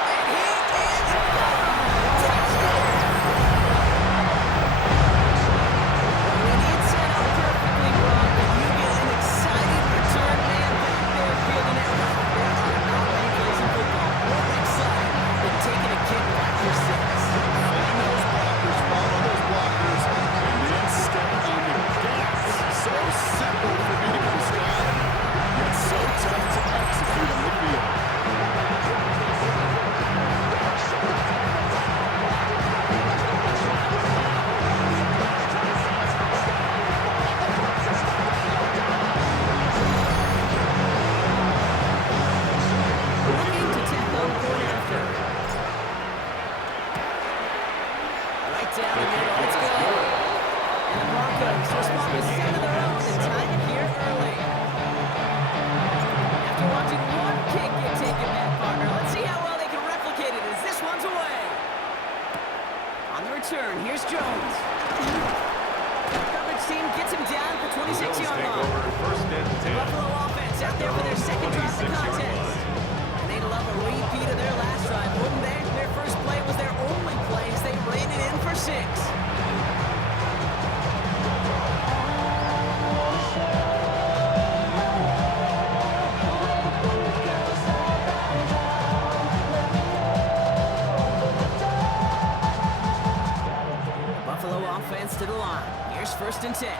And he is gone. Touchdown. When it's set up perfectly, Brock, and you get an exciting return man back there fielding it. There are not many plays in football more exciting than taking a kick back for 6. Find those blockers, follow those blockers, and then step on the gas. So simple for me to prescribe, yet so tough to execute on the field. Looking to tackle point after. Right down the middle. Let's go. And the Broncos respond with 7 of their own and tie it here early. After watching one kick get taken back, partner, let's see how well they can replicate it as this one's away. On the return, here's Jones. Coverage team gets him down at the 26-yard line. Buffalo offense out there for their second drive of the contest. And they'd love a repeat of their last drive, wouldn't they? Their first play was their only play as they ran it in for 6. Buffalo offense to the line. Here's 1st and 10. Set.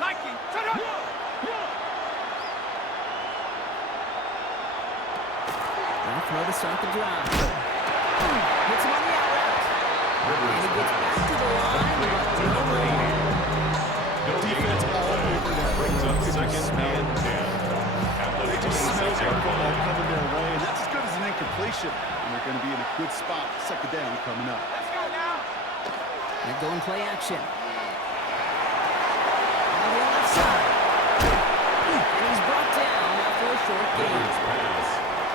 Nike. Set up. Now throw to start the drive. Hits him on the out route. And he gets back to the line, but no more. Defense all over that. Brings up 2nd and 10. They just smell that ball coming their way, and that's as good as an incompletion. And they're going to be in a good spot. 2nd down coming up. Let's go now. They're going play action. On the left side. And he's brought down after a short gain.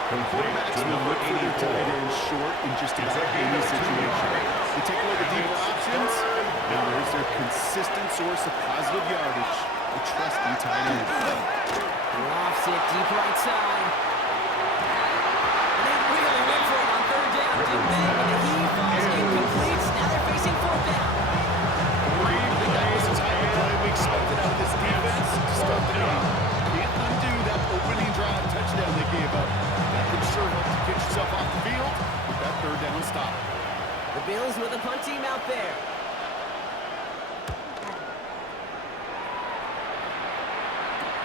Quarterbacks will look for their tight end short in just about any situation. They take away the deeper options, and there's their consistent source of positive yardage, the trusty tight end. Lofts it deep right side. And they really went for it on 3rd down, didn't they? But he falls incomplete. Now they're facing 4th down. That was the type of play we expected out of this defense to start the game. Can't undo that opening drive touchdown they gave up. That could sure help to get yourself off the field with that 3rd down stop. The Bills with a punt team out there.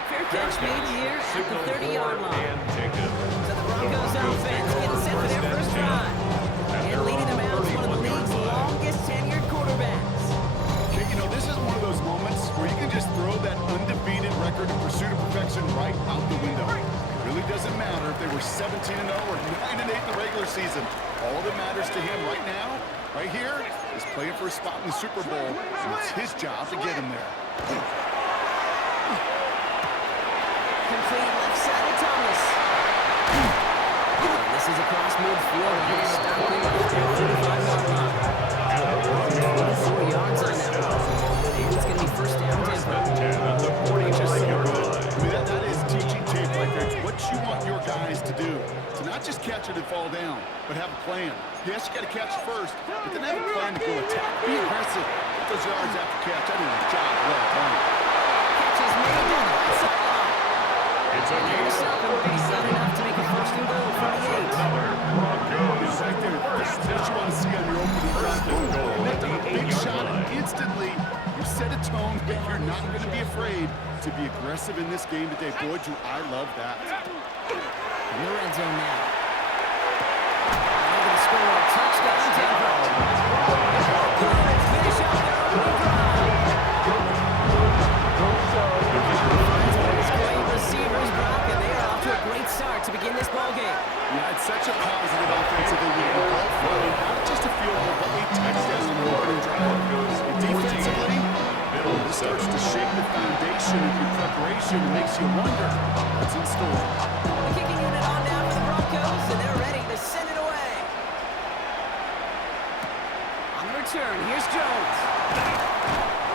Fair catch made here at the 30-yard line. So the Broncos offense getting set for their first drive. And leading them out is one of the league's longest tenured quarterbacks. Okay, you know, this is one of those moments where you can just throw that undefeated record in pursuit of perfection right out the window. It really doesn't matter if they were 17-0 or 9-8 in the regular season. All that matters to him right now, right here, is playing for a spot in the Super Bowl, and it's his job to get him there. Complete left side of Thomas. And this Passes across midfield, and he's stopped him at their 35-yard line. 4 yards on that one. And it's going to be first down, Denver. That is teaching tape right there. It's what you want your guys to do. To not just catch it and fall down, but have a plan. Yes, you got to catch it first, but then have a plan to go attack. Be aggressive. Get those yards after catch. I did a job. Well done. Catch is made down the right sideline. It's a Get yourself and base that enough to make a first and goal from the 8. It's right there. This is what you want to see on your opening drive. Boom. Let the big shot, and instantly you set a tone that you're not going to be afraid to be aggressive in this game today. Boy, do I love that. In the red zone now. They're going to score a touchdown, Denver. Finish up their opening drive. Great receivers, Brock, and they are off to a great start to begin this ballgame. Yeah, it's such a positive offensively. Not just a field goal, but 8 touchdowns in the opening drive. And defensively, it starts to shape the foundation of your preparation and makes you wonder what's in store. The kicking unit on now for the Broncos, and they're ready to send it away. On the return, here's Jones.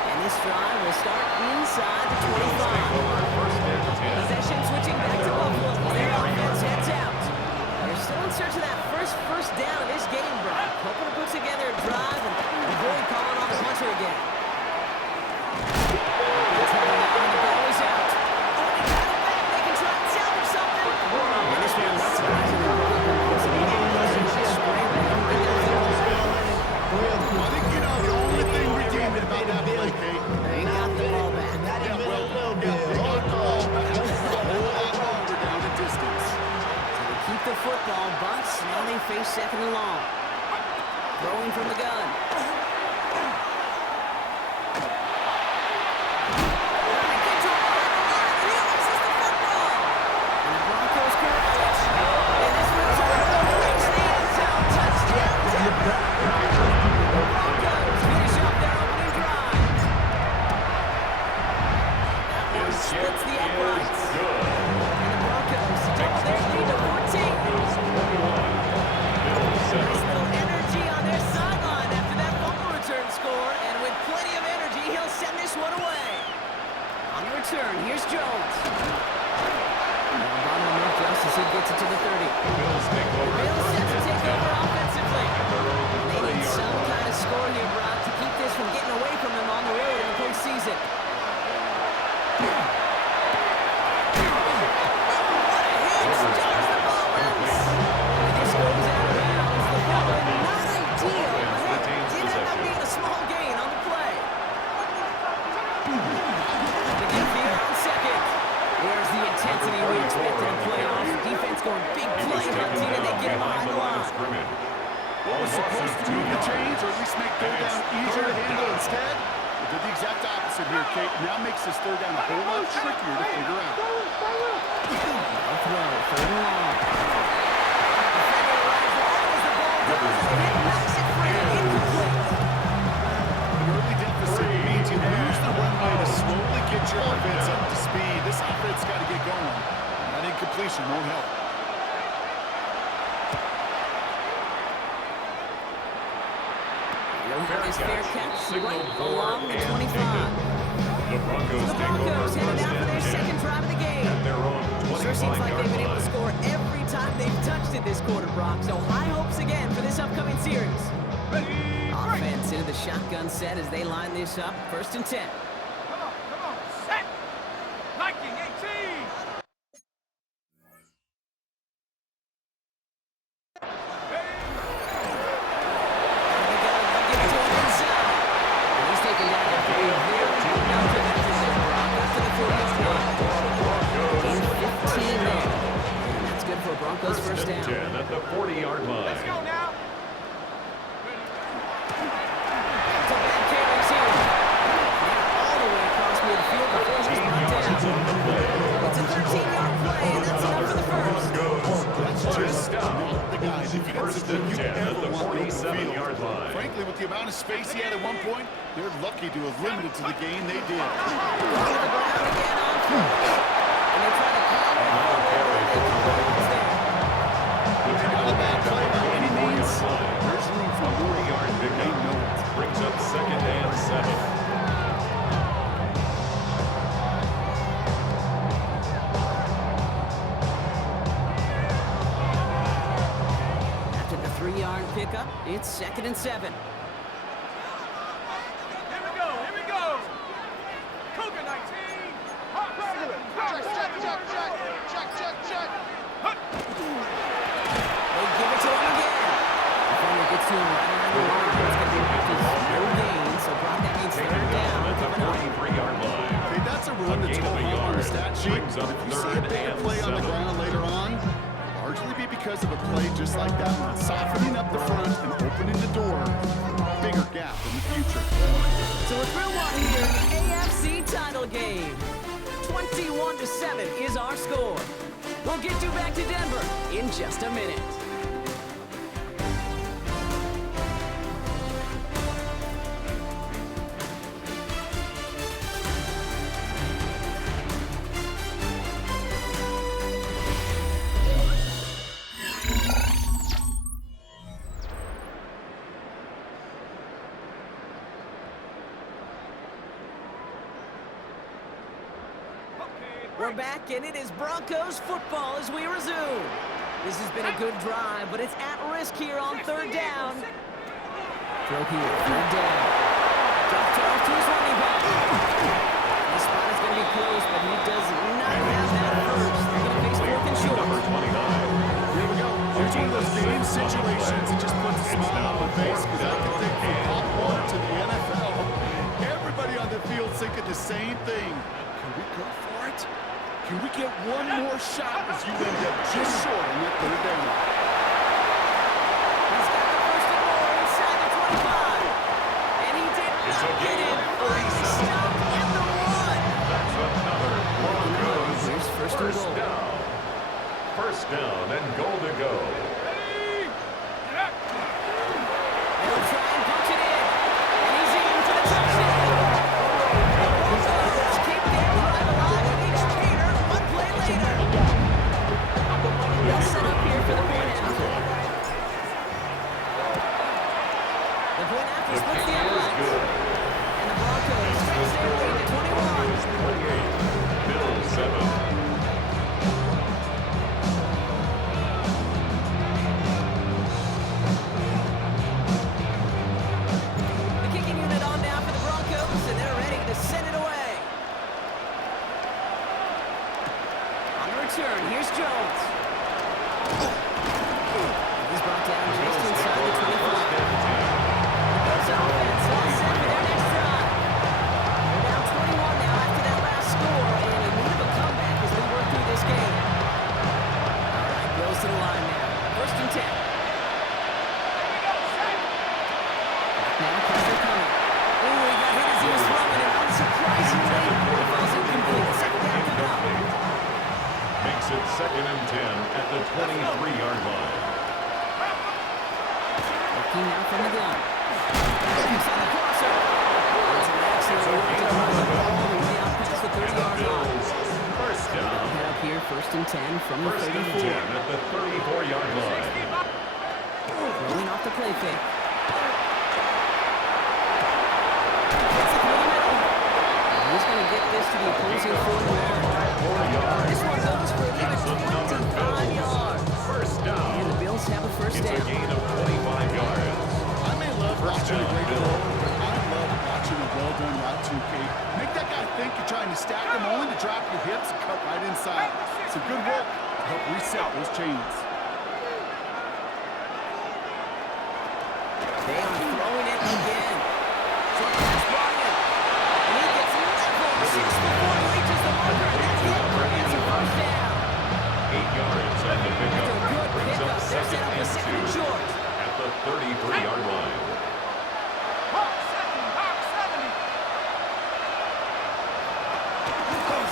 And this drive will start inside the 25. Possession switching back to Buffalo. Their offense heads out. They're still in search of that first down of this game, Brock. Hoping to put together a drive and avoid calling on the punter again. The ball is out. Oh, they got it back. They can try and salvage something. And this one, not surprisingly, I think, you know, the only thing redeeming about that play, Kate, they got the ball back. they got the ball back. A whole lot longer down the distance. So they keep the football, but now they face second and long. Throwing from the gun. Splits the uprights. And the Broncos double their lead to 14. Nice little energy on their sideline after that fumble return score. And with plenty of energy, he'll send this one away. On the return, here's Jones. Bottom left just as he gets it to the 30. Bills set to take over offensively. They need some kind of score here, Brock, to keep this from getting away from them on the road in the postseason. What was supposed to move the chains, or at least make third down easier to handle instead? They did the exact opposite here, Kate. Now makes this third down a whole lot trickier to figure out. Third and long. The early deficit means you lose the runway to slowly get your offense up to speed. This offense got to get going. That incompletion won't help. His fair catch right along the 25. The Broncos headed out for their second drive of the game. Sure seems like they've been able to score every time they've touched it this quarter, Brock. So high hopes again for this upcoming series. Offense into the shotgun set as they line this up. First and 10. Come on, set. Liking 18. Broncos first down. 10 at the 40-yard line. Let's go now. It's a bad carries here. Now all the way across midfield before he's brought down. It's a 13-yard play, and that's enough for the first. That's just not the guys. If you got First and 10 at the 47-yard line. Frankly, with the amount of space he had at one point, they're lucky to have limited to the game they did. Going to the ground again on foot. And they try to call it. up. It's 2nd and 7. Here we go. Cougar 19. Hot check. They give it to him again. Defender gets to him right around the line. It's going to be no gain, so Brock, that means 3rd down. At the 43-yard line. Okay, that's a run that's all on the stat sheet. If you see a bigger play on the ground later on, it'll largely be because of a play just like that one. Softening up the front and opening the door. Bigger gap in the future. So we're through one here in the AFC title game. 21-7 is our score. We'll get you back to Denver in just a minute. We're back, and it is Broncos football as we resume. This has been a good drive, but it's at risk here on 3rd down. Throw here, 3rd down. Drop off to his running back. The spot is going to be close, but he does not have that first. They're going to face 4th and short. Number 29. Here we go. Here's one of those game situations that just puts a smile on my face because I can think from Pop Warner to the NFL. Everybody on the field thinking the same thing. Can we go for it? Can we get one more shot as you end up just short on that 3rd down? He's got the first and goal inside the 25. And he did not get it. Stop at the 1. That's another Broncos Here's first and goal. down. First down and goal to go. They'll try and punch it in. And he's in for the touchdown. Broncos keep their drive alive with each Tater one play later. They'll set up here for the point after. The point after splits the uprights. And the Broncos stretch their lead to 21. 28. Bills 7. The kicking unit on now for the Broncos, and they're ready to send it away. On the return, here's Jones. He's brought down just inside the 25. Bills offense all set for their next drive. They're down 21 now after that last score, and in need of a comeback as we work through this game. All right, goes to the line now. 1st and 10. Now pressure coming. Ooh, he got hit as he was throwing, and unsurprisingly, it falls incomplete. 2nd down coming up. Makes it 2nd and 10 at the 23-yard line. Looking now from the gun. Shoots on the crosser. It's an excellent work to run the ball all the way out past the 30-yard line. First down. Head up here, 1st and 10 from the 34. 1st and 10 at the 34-yard line. Rolling off the play fake. Gets it through the middle. And he's going to get this to the opposing 40-yard. This one goes for an even 25 yards. First down. And the Bills have a first It's down. a gain of 25 yards. I may love watching a great throw, but I love watching a well-done route to Kate. Make that guy think you're trying to stack him only to drop your hips and cut right inside. Some good work to help reset those chains. They are throwing it again. Short pass brought in. And he gets leveled just before he reaches the marker. And that's it. It's a first down. 8 yards on the pickup. After a good Brings pickup, up they're set up with 2nd and short. at the 33-yard line. Hawk 70.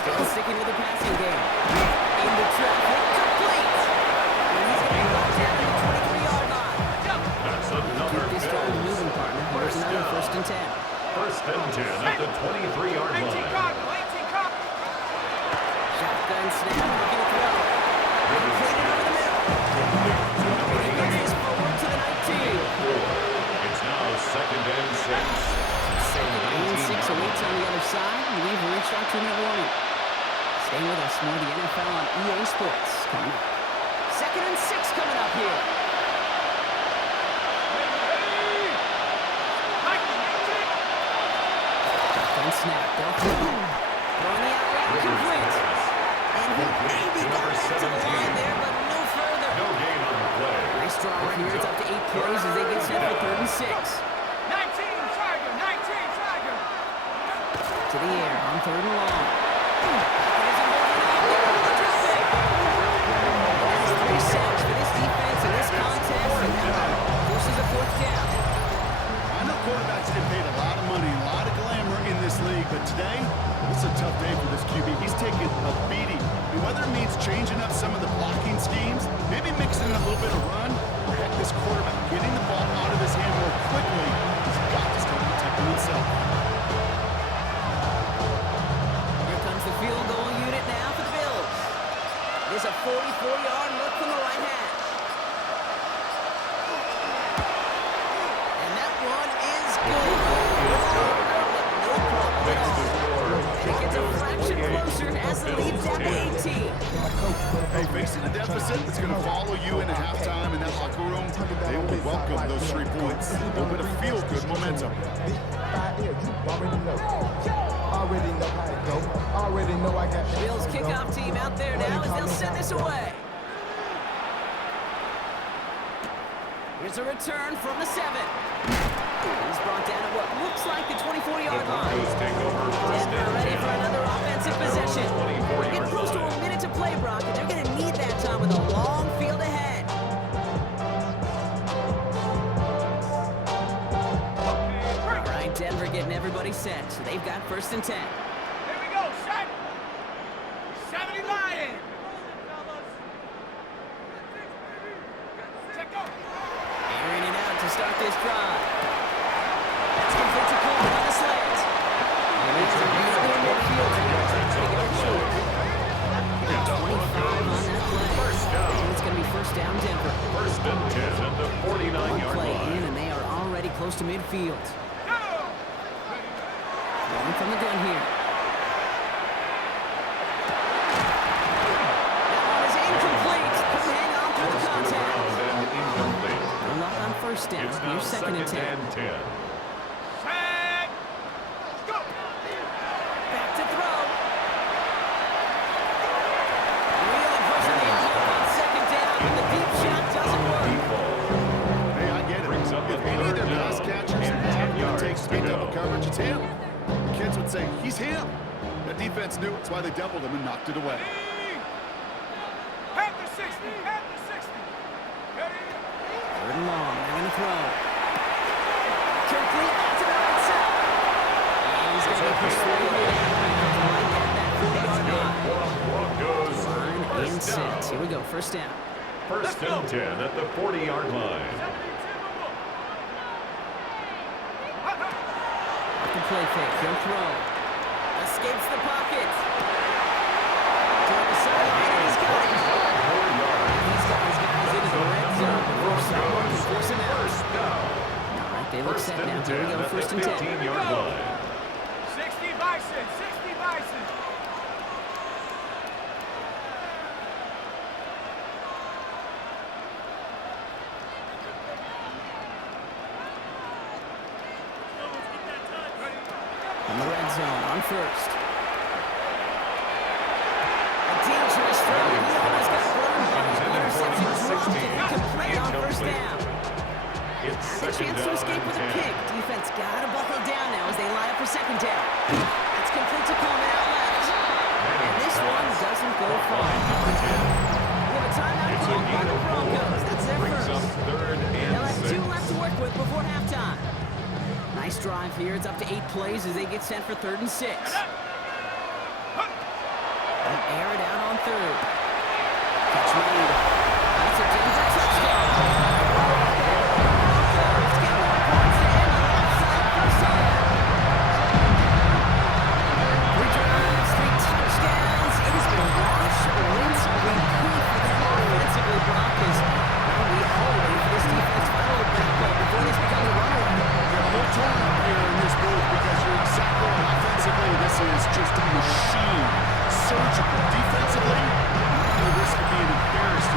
Still sticking with the passing game. Into traffic, complete. And he's going to be brought down to the 23-yard line. That's another Keep this drive Bills. moving, partner. There's another down. 1st and 10. 1st and 10 at the 23-yard 18 line. Cardinal. Shotgun snap, looking to throw. Completed over the middle. And he gets this forward to the 19. It's now 2nd and 6. 2nd and 6 awaits on the other side, and we've reached our 2-minute warning. Stay with us, more of the NFL on EA Sports coming up. 2nd and 6 coming up here. snap. They'll throw. Throwing the out route complete. And he maybe got back to the line there, but no further. No gain on the play. Nice drive here. It's up to 8 plays as they get set for 3rd and 6. 19 Tiger, 19 Tiger. To the air on 3rd and long. It isn't working out there. That's 3 sacks for this defense in this contest, and that forces a 4th down. I know quarterbacks get paid a lot of money, a lot of glamour in this league, but today, it's a tough day for this QB. He's taking a beating. And whether it means changing up some of the blocking schemes, maybe mixing in a little bit of run, or heck, this quarterback getting the ball out of his hand more quickly, he's got to start protecting himself. Here comes the field goal unit now for the Bills. It is a 44-yard look from the right hash. And that one is good. No problem at all. And it gets a fraction closer as the lead's down to 18. Hey, facing a deficit that's going to follow you into halftime in that locker room, they will welcome those 3 points. A little bit of feel-good momentum. The Bills kickoff team out there now as they'll send this away. Here's a return from the 7. He's brought down at what looks like the 24-yard line. Denver ready for another offensive possession. We're getting close to a minute to play, Brock, and they're going to need that time with a long field ahead. All right, Denver getting everybody set, so they've got 1st and 10. Here we go, set. 70 Lion. Check go. Airing it out to start this drive. That's complete to Coleman on the slant. And it's a beautiful midfield to get 30 yards short. 25 on that play. And it's going to be 1st down Denver. 1st and 10 at the 49-yard Play line. in, and they are already close to midfield. Going from the gun here. That one is incomplete. Couldn't hang on through the contact. And incomplete. No luck on 1st down. It's now Here's 2nd and 10. and 10. Set. Go. Back to throw. Really pushing the envelope on 2nd down, but the deep shot doesn't work. Hey, I get it. Brings up If the any of their 3rd pass down catchers and have 10 what it yards takes to to beat go. double coverage, it's him. The kids would say, he's him. That defense knew it's why they doubled him and knocked it away. Panther 60. Panther 60. Ready. 3rd and long. They're going to throw. Complete to the right side. And he's going to be persuaded right at that 40-yard line. Broncos. Line in set. Here we go. 1st down. 1st and 10 at the 40-yard line. Off the play fake. He'll throw. Escapes the pocket. Toward the sideline, and he's got it. He's got his guys into the red zone before someone can force him out. All right, they look set now. Here we go. 1st and 10. 15-yard line. 60 Bison. 60 Bison. In the red zone on 1st. A dangerous throw. He almost got burned by the interception. Dropped it incomplete on 1st down. It's Had the 2nd chance to down escape and with a 10. pick. Defense got to buckle down now as they line up for 2nd down. It's complete to Coleman out left. And this one doesn't go far. Number 10. We have a timeout called by the Broncos. That's their Brings up first. 3rd They'll and have 6. 2 left to work with before halftime. Nice drive here. It's up to 8 plays as they get set for 3rd and 6. And air it out on 3rd. Catch made. That's a Denver touchdown. Broncos get 1 point to end on offside first half. 3 drives, 3 touchdowns. It has been wash, rinse, repeat for them offensively, Broncos. We all wait for this defense final back up before this becomes a runaway. You're a little torn up here in this booth because you're exactly right. Offensively, this is just a machine. Surgical. Defensively, the risk of being embarrassed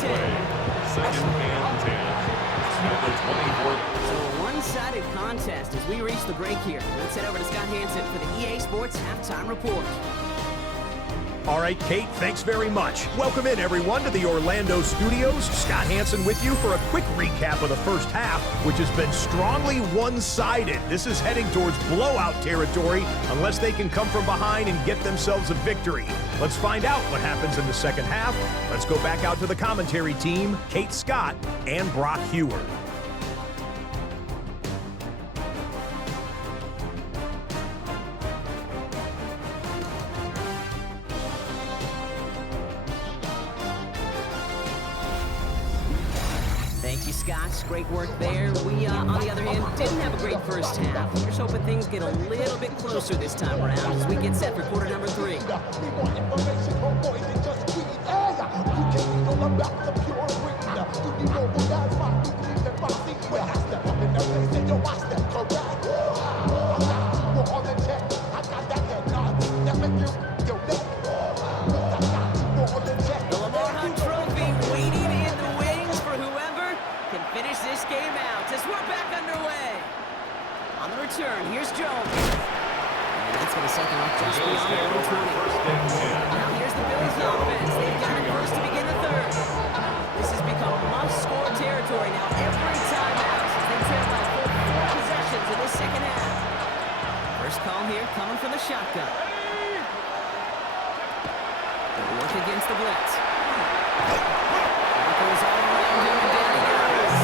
play. Second and 10. At the 24th. So a one-sided contest as we reach the break here. Let's head over to Scott Hansen for the EA Sports Halftime Report. All right, Kate, thanks very much. Welcome in, everyone, to the Orlando studios. Scott Hansen with you for a quick recap of the first half, which has been strongly one-sided. This is heading towards blowout territory unless they can come from behind and get themselves a victory. Let's find out what happens in the second half. Let's go back out to the commentary team, Kate Scott and Brock Hewer. Thank you, Scott. Great work there. We, on the other hand, didn't have a great first half. We're just hoping things get a little bit closer this time around as we get set for quarter number 3. The Lamar Hunt Trophy waiting in the wings for whoever can finish this game out as we're back underway. On the return, here's Jones. And that's going to set them up just beyond the own 20. Now here's the Bills offense. They've got it first to begin the third. This has become must-score territory now every time out as they trail by 4 possessions in this second half. First call here coming from the shotgun. They'll work against the blitz. Goes all around him and down he goes.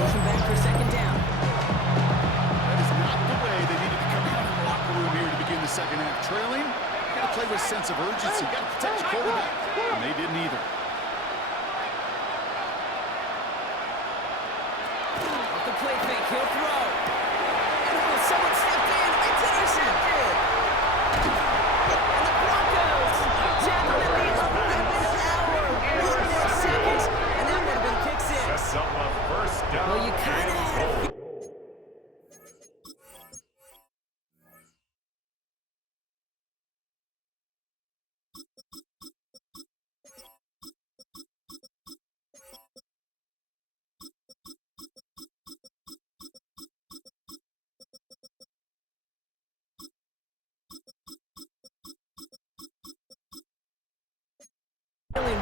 Push him back for second down. That is not the way they needed to come out of the locker room here to begin the second half. Trailing, got to play with a sense of urgency. Got to protect your quarterback. And they didn't either. Off the play fake, he'll throw. And someone stepped in. It's intercepted. And the Broncos tackle at the 11th hour. 1 more seconds, and that would have been pick 6. Sets up a first down. Well, you kind of had a few.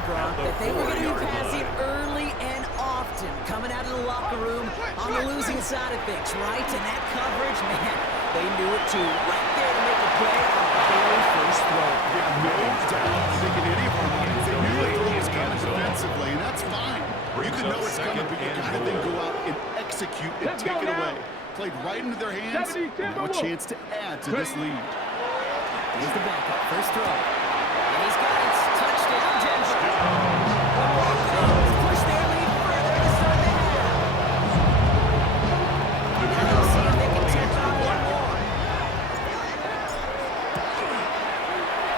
Brock, that they were going to be passing early and often, coming out of the locker room on the losing side of things, right? And that coverage, man, they knew it too. Right there to make a play on the very first throw. Yeah, no doubt. I think in any of our minds, they knew the throw was coming defensively, and that's fine. You can know it's coming, but you got to then go out and execute and take it away. Played right into their hands, and now a chance to add to this lead. Here's the backup, first throw. And he's got it. Touchdown, Denver. The Broncos push their lead further to start the half. Now they'll see if they can tack on one more.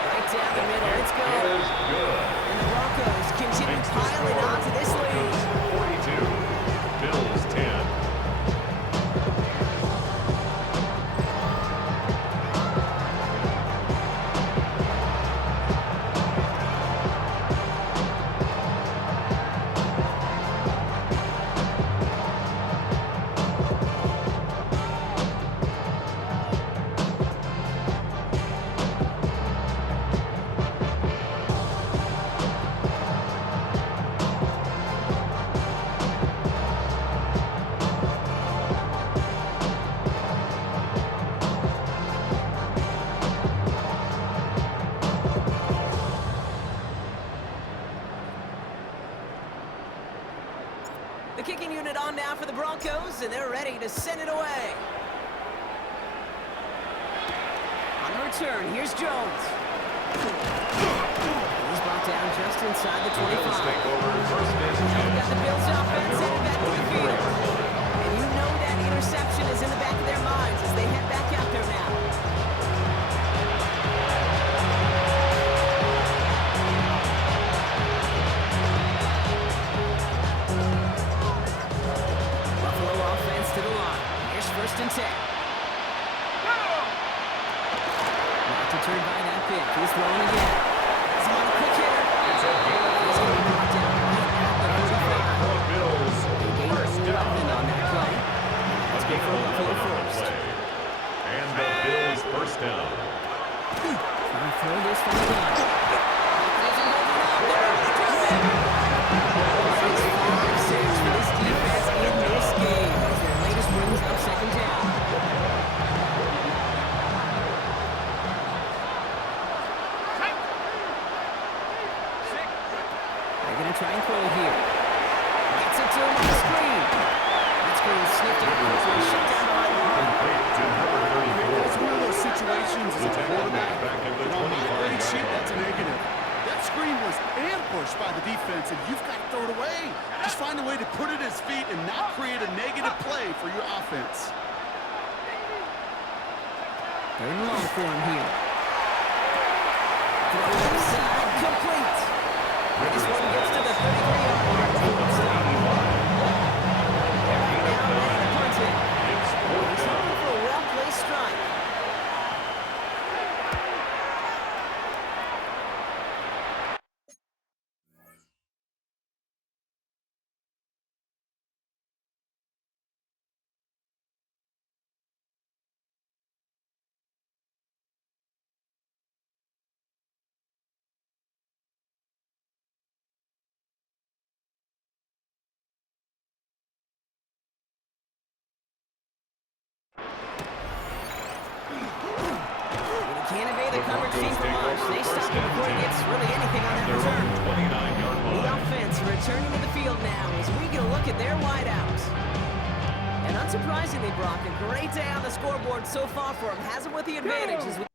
Right down the middle, let's go. And the Broncos continue piling on to this lead. 42, Bills 10. The kicking unit on now for the Broncos, and they're ready to send it away. On the return, here's Jones. He's brought down just inside the 25. They've got the Bills offense headed back to the field. And you know that interception is in the back of their minds as they head back out there now. To the line. Here's first and 10. Not deterred by that pick. He's throwing again. going to try and throw here. Gets it to him on the screen. That screen sniffed it. Shut down the line. That's one of those situations as a quarterback. On my grade sheet, that's a negative. That screen was ambushed by the defense, and you've got to throw it away. Just find a way to put it at his feet and not create a negative play for your offense. Third and long for him here. Throw left side, complete. This one gets to the 33-yard line. Right now, ready to punt it. He's looking for a well-placed strike. Can't evade the coverage team for much. They stop him before he gets really anything on that return. The offense returning to the field now as we get a look at their wideouts. And unsurprisingly, Brock, a great day on the scoreboard so far for him. Has him with the advantage as we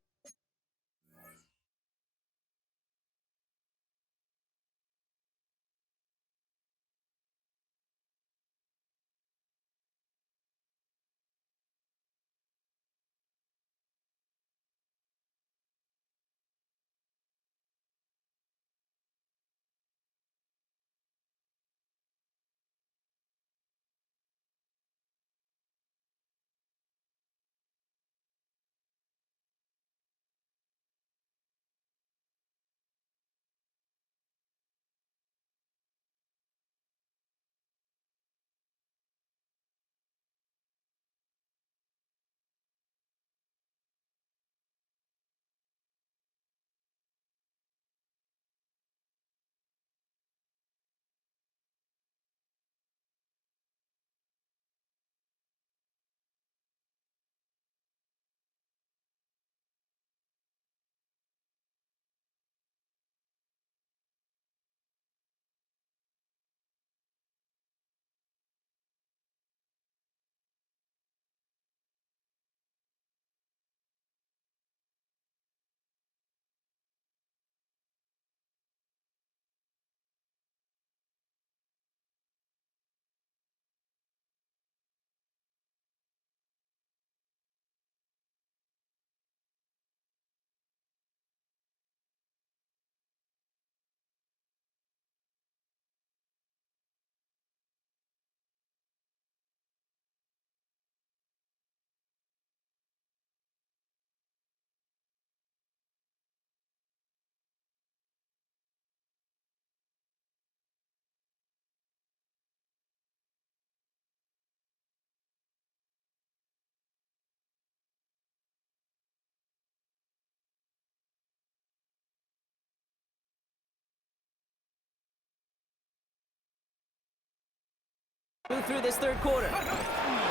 move through this third quarter. Finds him over the middle.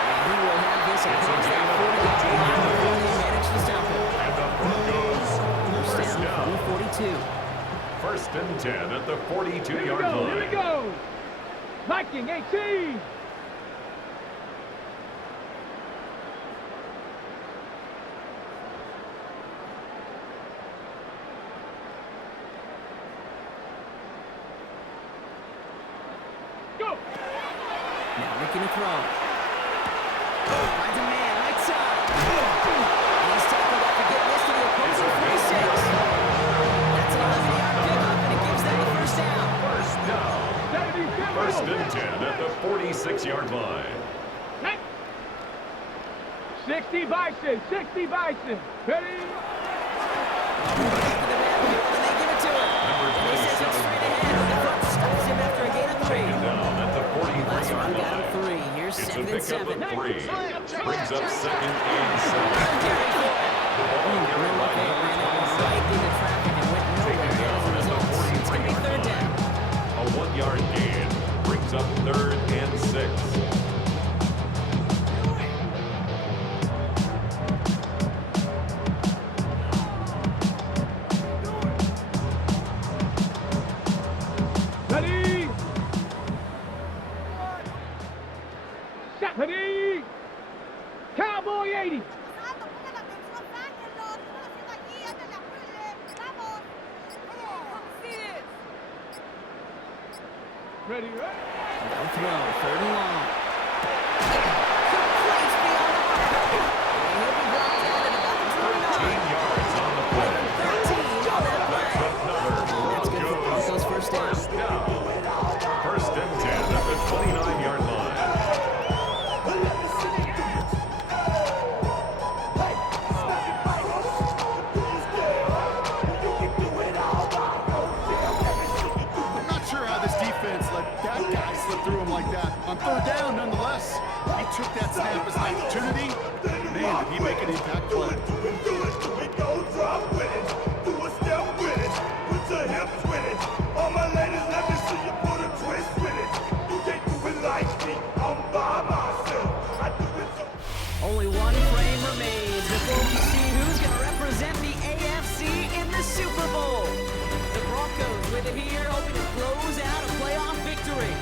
And he will have this across that 40-yard line before they manage to stop him. First down from the 42. First and 10 at the 42-yard line. Here we go. Viking 18. Now making a throw. Finds a man, right side. And he's tackled after getting this to the opposing 46. That's an 11-yard pickup, and it gives them the first down. First and 10 at the 46-yard line. 60 Bison, 60 Bison. Ready? Back to the backfield, and they give it to him. And he sends him straight ahead, and the front stops him after a gain of 3. Down at the 43-yard Last one got line. him 3. Here's It's a second and pickup 7. of 3. Brings up second and 7. Real okay, ran that one right into traffic and went nowhere as a result. It's going to be third down. A 1-yard gain brings up third and 6. 19. Ready, right? No throw, 3rd and long. Complete beyond the mark. And he'll be brought down at about the 29. 13 yards on the play. 13 on that play. That's good for Broncos first down. First and 10 at the 29-yard line. I'm not sure how this defense let that guy slip through him like that. On 3rd down, nonetheless, he took that snap as an opportunity. Man, did he make an impact play. Only one frame remains before we see who's going to represent the AFC in the Super Bowl. The Broncos with it here, hoping to close out a playoff victory.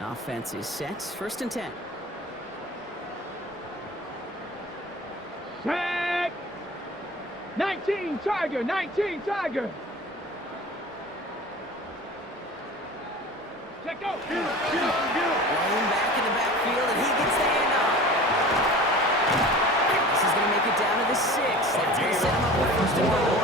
Offense is set. 1st and 10. Sack! 19, Tiger! 19, Tiger! Check out! Thrown back in the backfield, and he gets the handoff. This is going to make it down to the 6. That's going to set him up with 1st and goal.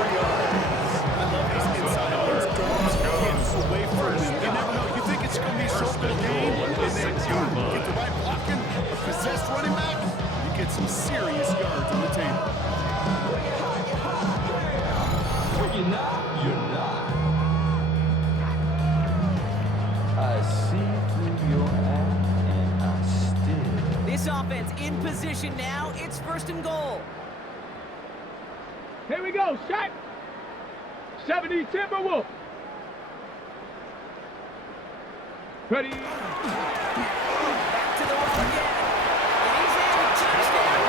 I love these inside those guards get away from him. You never know. You think it's going to be a short little game, and then get the right blocking, a possessed running back, you get some serious yards on the table. You're not. I see through your act, and I still. This offense in position now. It's 1st and goal. Here we go, shot! 70 Timberwolf! Ready? Back to the wall again. And he's in. Touchdown,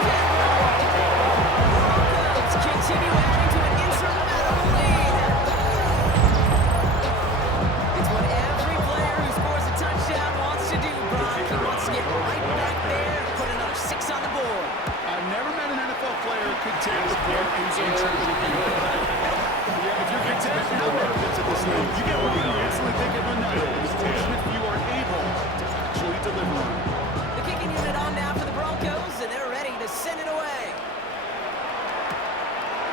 Broncos continue adding to an insurmountable lead. It's what every player who scores a touchdown wants to do, Brock. He wants to get right back there and put another 6 on the board. I've never met an NFL player who could take their end zone if you're contesting the benefits of this league, you get one, you instantly think of another. It's fortunate if you are able to actually deliver on it. The kicking unit on now for the Broncos, and they're ready to send it away.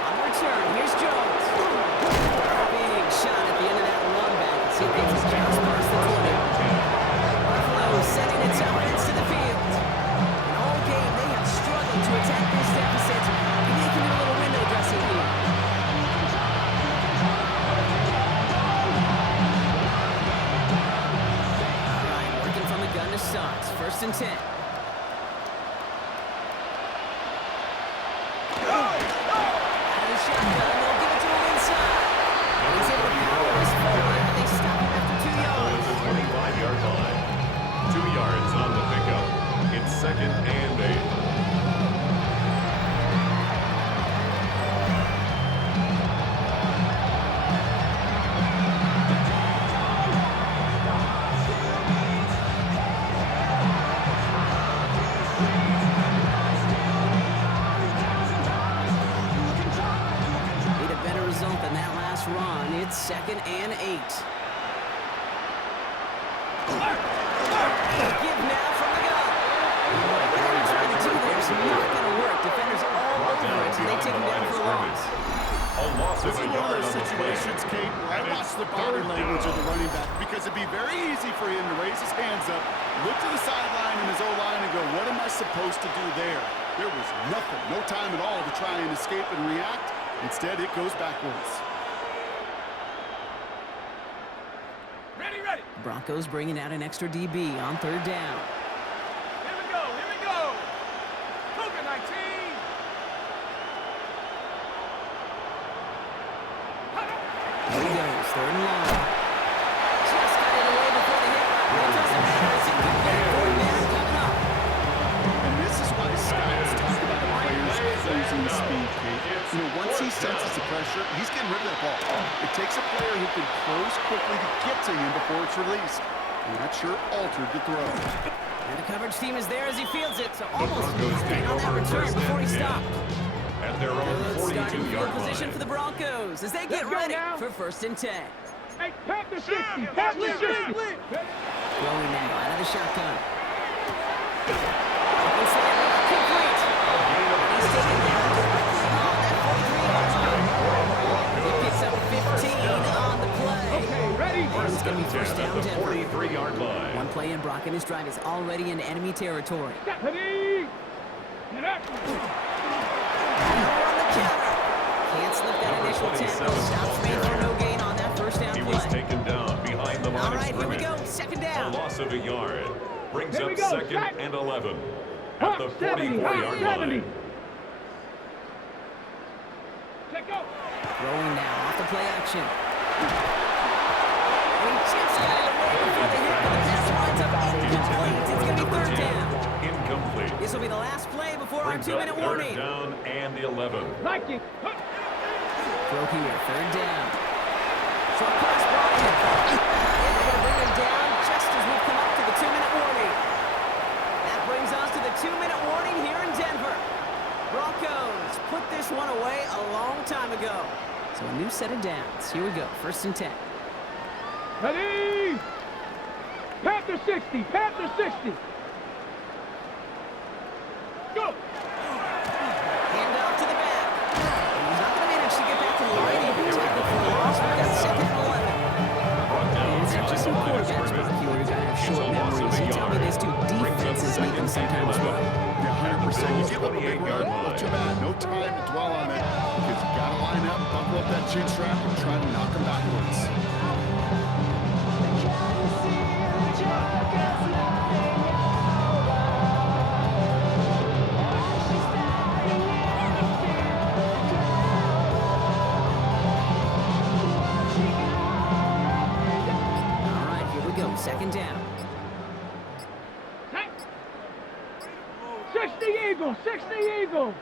On return, here's Jones. Big shot at the end of that run back. See if they can bounce past the 20. Buffalo sending its offense to the field. And all game, they have struggled to attack this deficit, and they can do a little window dressing here. Sucks. 1st and 10. Out of the shotgun, they'll give it to him inside. And he's able to power his forward, but they stop him after 2 yards. The 25-yard line. 2 yards on the pickup. It's 2nd and 8. Run, it's 2nd and 8. Give now from the gun. Whatever he's trying to do there's not going to work. Defenders all over it, and they take him down for a loss. A loss of This a is one yard of those on the play. situations, Kate, where I watch the body language of the running back because it'd be very easy for him to raise his hands up, look to the sideline and his O-line and go, what am I supposed to do there? There was nothing, no time at all to try and escape and react. Instead, it goes backwards. Ready! Broncos bringing out an extra DB on 3rd down. Here we go! Cougar 19! Here he goes, 3rd and long. Just got it away before the hit. It doesn't matter, it's incomplete. 4th down coming up. You know, once he senses the pressure, he's getting rid of that ball. It takes a player who can close quickly to get to him before it's released. And that sure altered the throw. And the coverage team is there as he fields it, so almost nothing on that return before he stopped. At their own Starting field 42-yard position line. for the Broncos as they get ready for 1st and 10. Hey, pack the 60. Pack the 60. Throwing now out of the shotgun. Open slant, complete. He's taken down directly on that 43-yard line. He picks up 15 on the play. Okay, ready? It's going to be first down, At the Denver. 43-yard line. One play in Brock and his drive is already in enemy territory. Ready? Get up. Power on the counter. Can't slip that initial tackle. Stops made for no gain on that first down He play. was taken down behind the line All of right, here we scrimmage. go. Second A down. loss of a yard. Brings Here up we go. 2nd Set. and 11. At Hop, the 70. Hop, 44-yard 70. line. Check go. Throwing now off the play action. He just got it away before the hit, but the pass winds up incomplete. It's going to be third down. Incomplete. This will be the last play before our Brings up 2-minute warning. 3rd down and 11. Like it. Throw here, third down. Short pass Bryant. And they're going to bring him down just as we've come up to the 2-minute warning. That brings us to the 2-minute warning here in Denver. Broncos put this one away a long time ago. So a new set of downs. Here we go, 1st and 10. Ready? Pack the 60. Pack the 60. Go. Hand off to the back. And he's not going to manage to get back to the line. Even tackle for the loss. We've got 2nd and 11. It's not just some quarterbacks, Brock Hewitt, who got short memories. You tell me this too, defenses make them sometimes well. Yeah, 100%. You give up a big run, not too bad. No time to dwell on it. Because you got to line up, buckle up that chin strap, and try to knock him backwards. All right, here we go, 2nd down. 60 Eagle. 60 Eagle.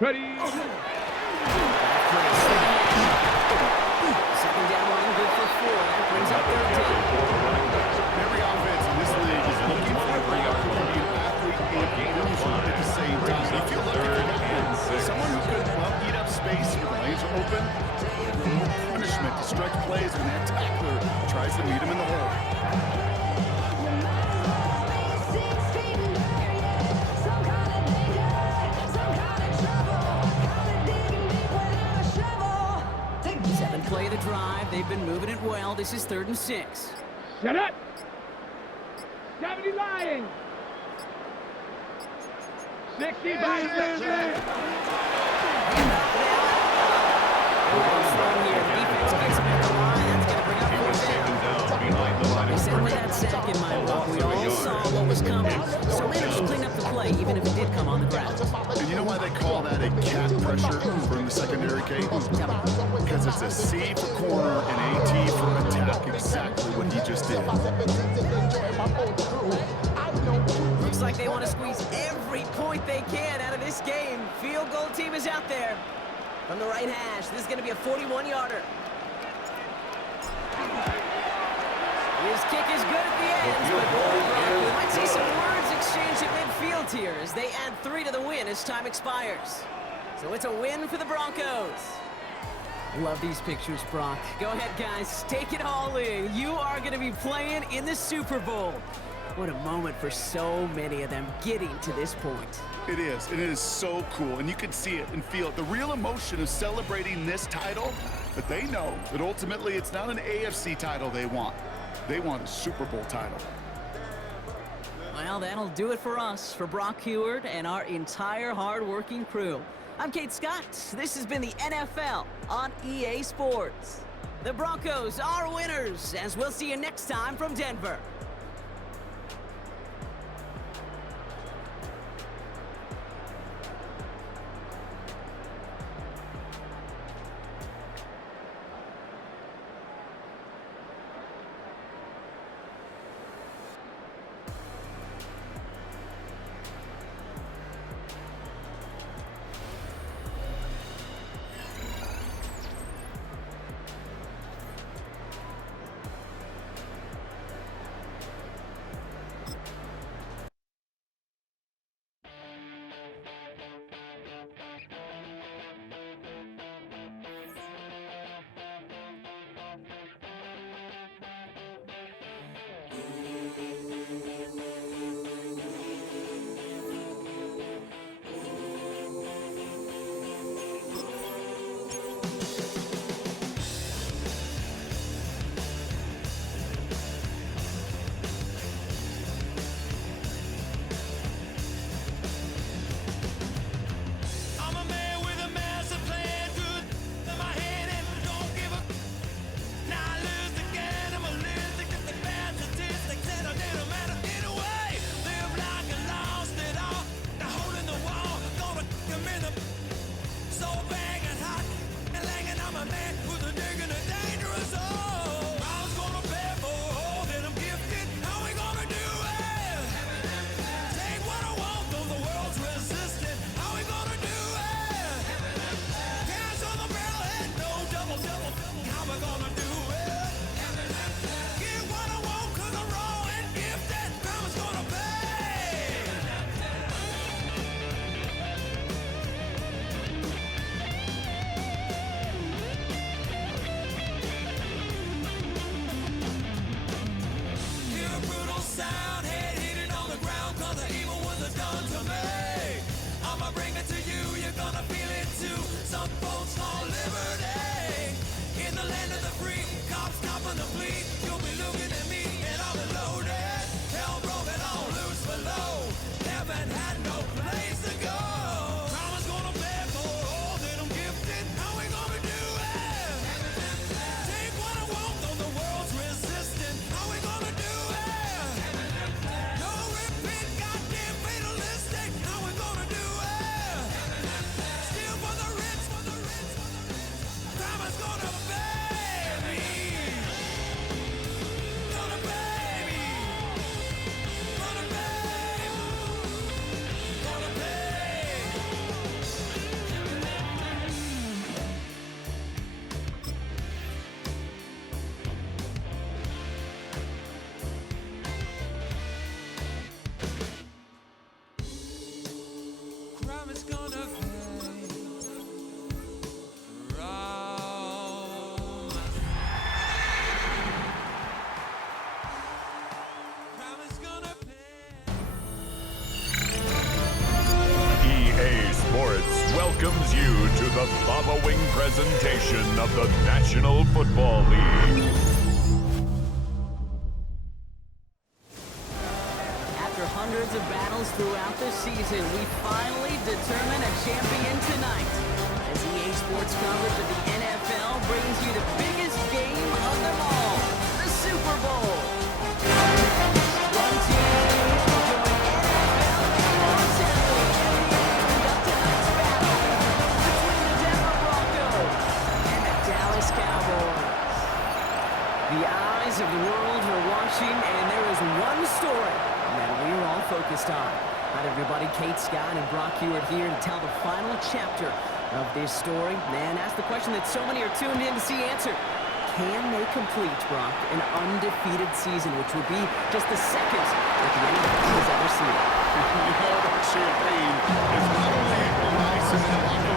Ready? 2nd down running good for 4. That brings up 3rd down. Every offense in this league is looking for a player who can be an athlete and bruiser at the same time. If you look at someone who could eat up space when the lanes are open, punishment to stretch plays when that tackler tries to meet him in the hole. Play the drive. They've been moving it well. This is 3rd and 6. Set up. 70 Lions. 60 by 60. They said with that sack in mind, Rob, we all saw what was coming. So managed to clean up the play, even if it did come on the ground. And you know why they call that a cat pressure from the secondary, Kate? Because it's a C for corner and a T for attack. Exactly what he just did. Looks like they want to squeeze every point they can out of this game. Field goal team is out there. From the right hash, this is going to be a 41-yarder. His kick is good at the end, but we might see some words exchanged at midfield here as they add 3 to the win as time expires. So it's a win for the Broncos. Love these pictures, Brock. Go ahead, guys. Take it all in. You are going to be playing in the Super Bowl. What a moment for so many of them getting to this point. It is, and it is so cool, and you can see it and feel it. The real emotion of celebrating this title, but they know that ultimately it's not an AFC title they want. They want a Super Bowl title. Well, that'll do it for us, for Brock Hewitt and our entire hard-working crew. I'm Kate Scott. This has been the NFL on EA Sports. The Broncos are winners, as we'll see you next time from Denver. Welcomes you to the following presentation of the National Football League. After hundreds of battles throughout the season, we finally determine a champion tonight. As EA Sports coverage of the NFL brings you the biggest game of them all, the Super Bowl. One team will join NFL and Los Angeles conduct tonight's battle between the Denver Broncos and the Dallas Cowboys. The eyes of the world are watching, and there is one story that we're all focused on. All right, everybody, Kate Scott and Brock Hewitt here to tell the final chapter of this story. And ask the question that so many are tuned in to see answered. Can they complete, Brock, an undefeated season, which would be just the second that the NFL has ever seen? You know that champagne is not only nice in Chicago,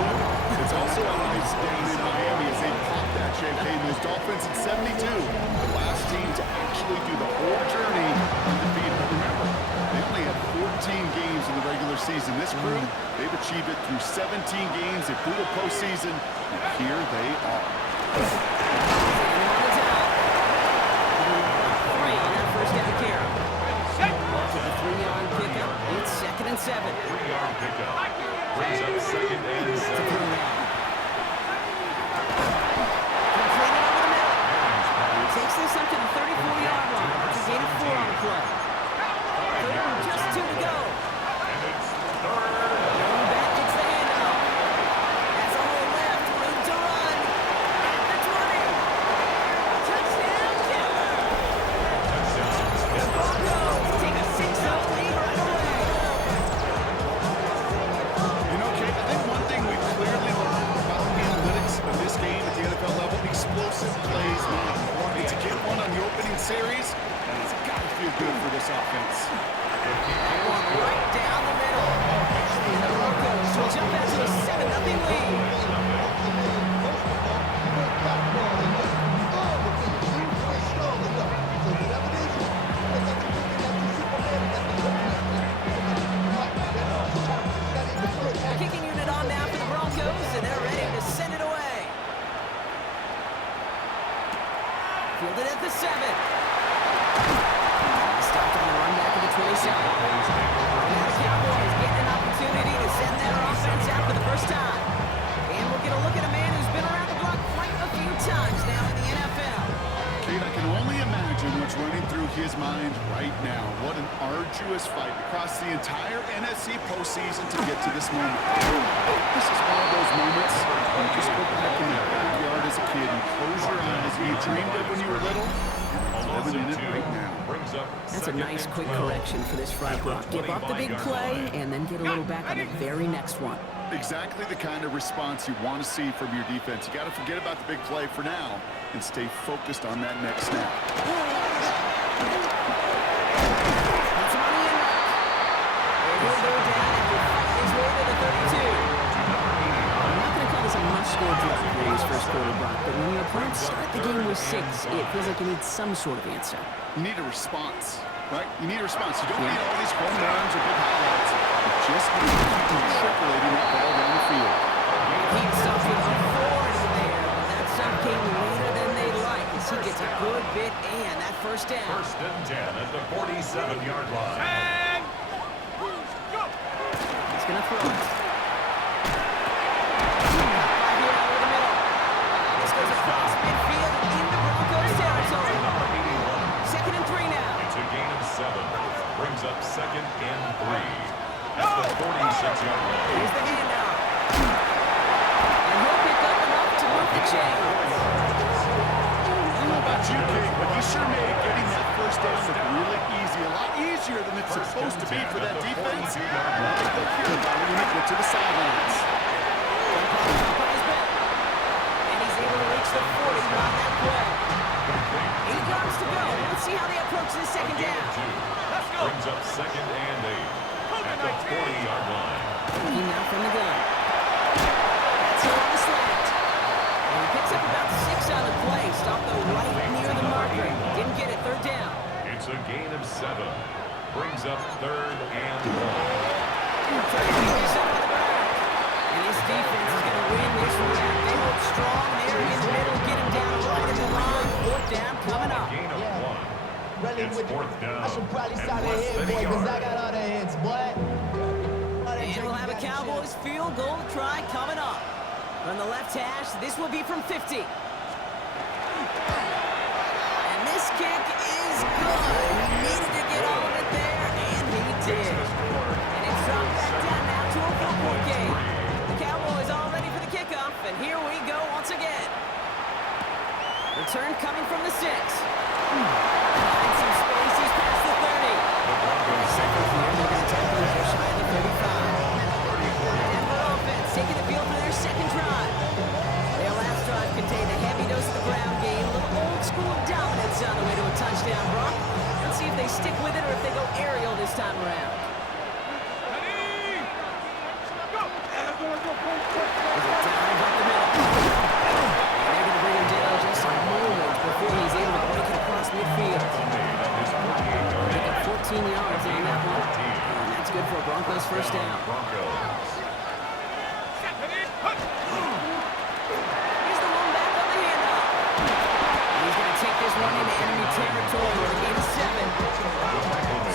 it's also a nice day in Miami as they pop that champagne. Those Dolphins in 72, the last team to actually do the whole journey undefeated. Remember, they only had 14 games in the regular season. This crew, they've achieved it through 17 games. They flew the postseason, and here they are. Three-yard pickup. It's 2nd and 7. Three-yard pickup. Brings up 2nd and 7. Completed over the middle. Takes this up to the 34-yard line. It's a gain of 4 on the play. Third and just 2 to go. And it's third. Going back gets the handoff. Has a hole left. Room to run. At the 20. Touchdown, Denver. The Broncos take a 6-0 lead right away. You know, Kate, I think one thing we've clearly learned about the analytics of this game at the NFL level, explosive plays matter. To get one on the opening series, it's got to feel good for this offense. One right down the middle. And the Broncos will jump out to a 7-0 lead. Kicking unit on now for the Broncos, and they're ready to send it away. Fielded at the 7. Stopped on the run back of the 27. Now the Cowboys getting an opportunity to send their offense out for the first time. And we'll get a look at a man who's been around the block quite a few times now in the NFL. Kate, I can only imagine what's running through his mind right now. What an arduous fight across the entire NFC postseason to get to this moment. This is one of those moments when you just go back in that backyard as a kid and close your eyes. You dreamed of when you were little. You're living in it right now. That's a nice quick correction for this front block. Give up the big play and then get a little back on the very next one. Exactly the kind of response you want to see from your defense. You got to forget about the big play for now and stay focused on that next snap. That's money in right. And he'll go down after fighting his way to the 32. I'm not going to call this a must-score drive in this first quarter, Brock, but when your opponents start the game with 6, it feels like you need some sort of answer. You need a response, right? You need a response. You don't need all these home runs or big highlights. You just need to keep circulating that ball down the field. He stops with authority there, but that stuff came later than they'd like as he gets a good bit and that first down. 1st and 10 at the 47-yard line. And go! He's going to throw it. Right here over the middle. This goes across midfield into Broncos territory. 2nd and 3 now. It's a gain of 7. Brings up 2nd and 3. At the 46-yard line. Here's the handoff. And he'll pick up enough to move the chains. I don't know about you, Kate, but you sure made getting that first down look really easy. A lot easier than it's supposed to be for that defense. Look here, when they get to the sidelines. And he's able to reach the 40 on that play. 8 yards to go. Let's see how they approach this second down. Brings up 2nd and 8 at the 40-yard line. He now from the gun. That's hit on the slant. And he picks up about 6 on the play. Stopped though right near the marker. Didn't get it. Third down. It's a gain of 7. Brings up 3rd and 1. And his defense is going to win this round. They hold strong there in the middle. Get him down right at the line. 4th down coming up. Gain of 1. It's 4th down. I should probably stop and the less hit, than boy, a because I yard. got all the hits, boy. And we'll have a Cowboys field goal try coming up. From the left hash, this will be from 50. And this kick is good. He needed to get all of it there, and he did. And it's dropped back down now to a 4-point game. The Cowboys all ready for the kickoff, and here we go once again. Return coming from the 6. Finds some space, he's past the 30. Second here, they're going to take possession at the 35. Denver offense taking the field for their second drive. Their last drive contained a heavy dose of the ground game, a little old school dominance on the way to a touchdown, Brock. Let's see if they stick with it or if they go aerial this time around. They're going to bring him down just a moment before he's able to break it across midfield. They got 14 yards on that one. And that's good for a Broncos first down. He's the one back on the handoff. And he's going to take this one into enemy territory with a gain of 7.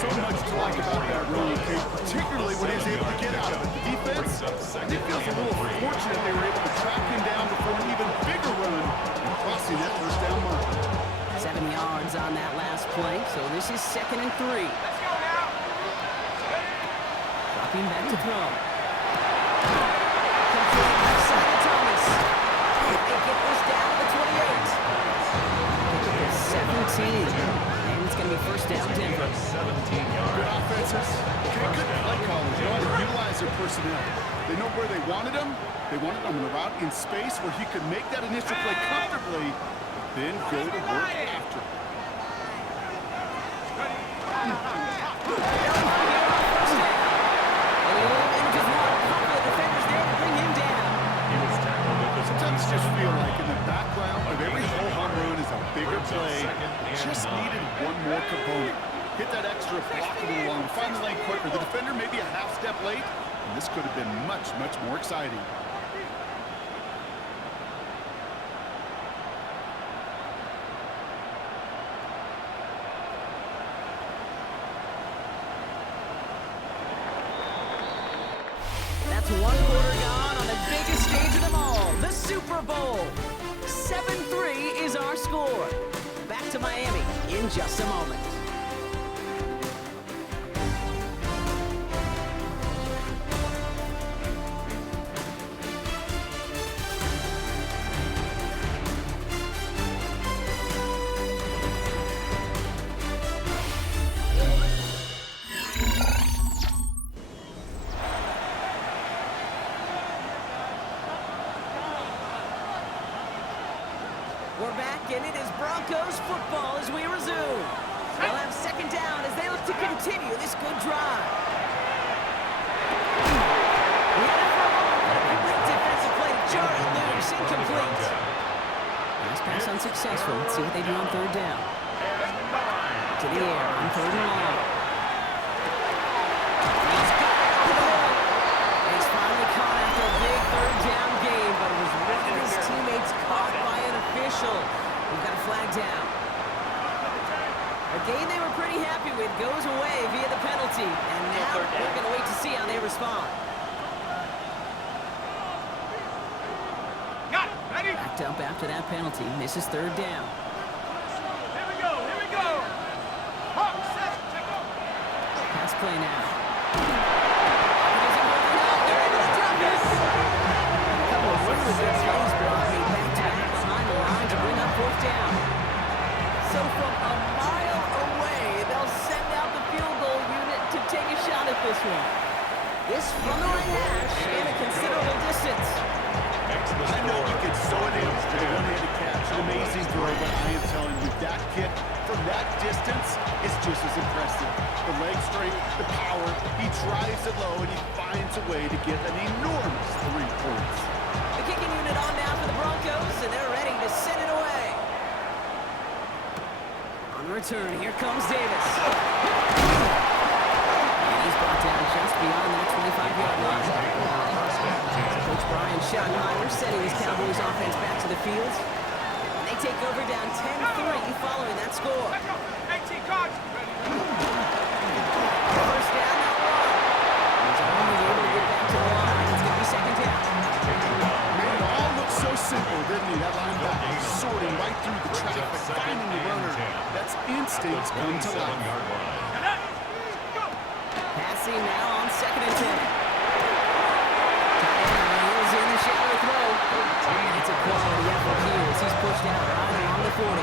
So much to like about that run, particularly when he's able to get out of it. The defense, I think, feels a little fortunate they were able to track him down before an even bigger run and crossing that first down mark. 7 yards on that last play, so this is 2nd and 3. Let's go now. Dropping back to throw. Complete left side to Thomas. They get this down to the 28. 17. And it's going to be first down, Denver. 17 yards. Good offenses. Okay, good play callers. They know how to utilize their personnel. They know where they wanted him. They wanted him in a route in space where he could make that initial play comfortably, then go to work after. Sometimes just feel like in the background of every whole home run is a bigger play. Just needed one more component. Hit that extra block a little longer. Find the lane quicker. The defender maybe a half step late, and this could have been much, much more exciting. That's one quarter gone on the biggest stage of them all, the Super Bowl. 7-3 is our score. Back to Miami in just a moment. We're back, and it is Broncos football as we resume. They'll have 2nd down as they look to continue this good drive. We had it for a moment, but a complete defensive play to jar it loose, incomplete. Nice pass unsuccessful. Let's see what they do on 3rd down. To the air on 3rd and long. He's got it over the middle. He's finally caught after a big 3rd down game, but it was one of his teammates caught by an official. We've got a flag down. A game they were pretty happy with goes away via the penalty, and now we're going to wait to see how they respond. Got it. Ready? Backed up after that penalty. Misses 3rd down. Here we go. Here we go. Hawk, set, check up. Pass play now. He doesn't hold it up. They're able to drop it. A couple of runners in plays brought me back behind the line to bring up 4th down. So from a mile away, they'll send out the field goal unit to take a shot at this one. This from the right hash and a considerable distance. I know you get so enamored with a one-handed catch, an amazing throw, but I am telling you, that kick from that distance is just as impressive. The leg strength, the power, he drives it low, and he finds Giants away to get an enormous 3 points. The kicking unit on now for the Broncos, and they're ready to send it away. On the return, here comes Davis. And he's brought down just beyond that 25-yard line. Coach Brian Schottenheimer setting his Cowboys offense back to the field. And they take over down 10-3 following that score. First down, now one. And John was able to get back to the line. It's going to be second down. Made it all look so simple, didn't he? That linebacker sorting right through the traffic, finding the runner. That's instincts come to life. Passing now on second and 10. Heels in the shallow throw. And it's a quality effort here as he's pushed out right along the 40.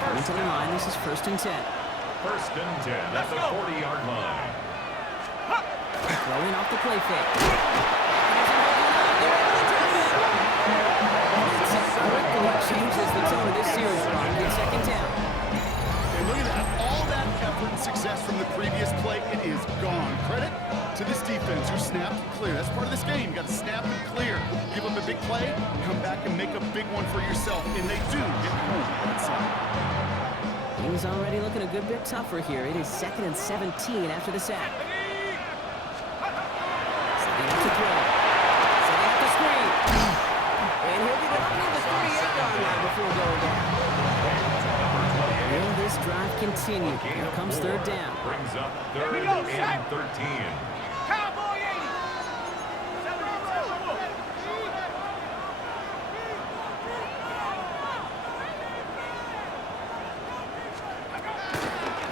Coming to the line, this is first and 10. First and 10 at the 40-yard line. Throwing off the play fake. Quickly changes the tone of this series on second down. And look at that. All that effort and success from the previous play, it is gone. Credit to this defense who snapped and clear. That's part of this game. You got to snap and clear. Give them a big play, come back and make a big one for yourself. And they do get home on that side. Things already looking a good bit tougher here. It is second and 17 after the sack. Setting up to throw. Setting up the screen. And he'll get up near the 38-yard line before going down. Will this drive continue? Here comes third down. Brings up third and 13. Cowboy 80.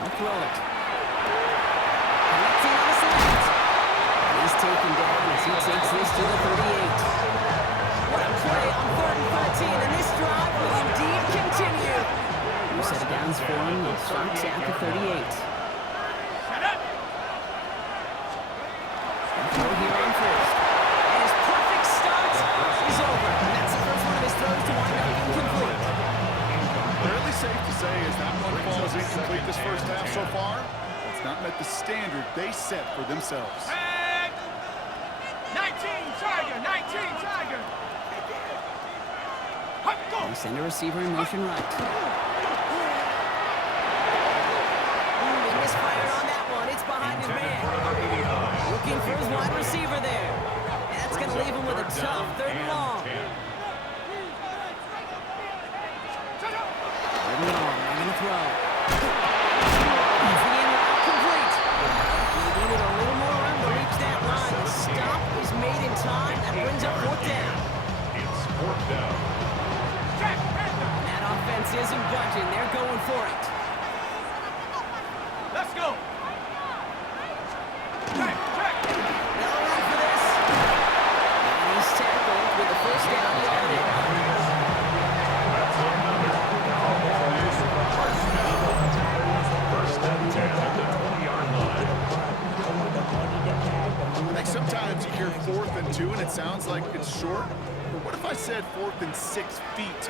I'll throw it. Connecting on the slant. And he's taken down as he takes this to the 38. What a play on 3rd and 13, and this drive will indeed continue. New set of downs for him. They'll start at the 38. Throw here on first. And his perfect start is over. And that's the first one of his throws to wind up incomplete. Fairly safe to say as that one falls incomplete this first half so far, it's not met the standard they set for themselves. And 19 Tiger, 19 Tiger. They send a receiver in motion right. He misfired on that one. It's behind his man. Looking for his wide receiver there. And that's going to leave him with a tough 3rd and long. 3rd and long, they're going to throw. He's the in route complete. He needed a little more room to reach that line. The stop is made in time. That brings up 4th down. It's 4th down. And that offense isn't budging. They're going for it. Let's go. Check. They'll run for this. And he's tackled with the first down yardage. That's another. First and 10 at the 20-yard line. Like sometimes you hear 4th and 2 and it sounds like it's short. But what if I said 4th and 6 feet?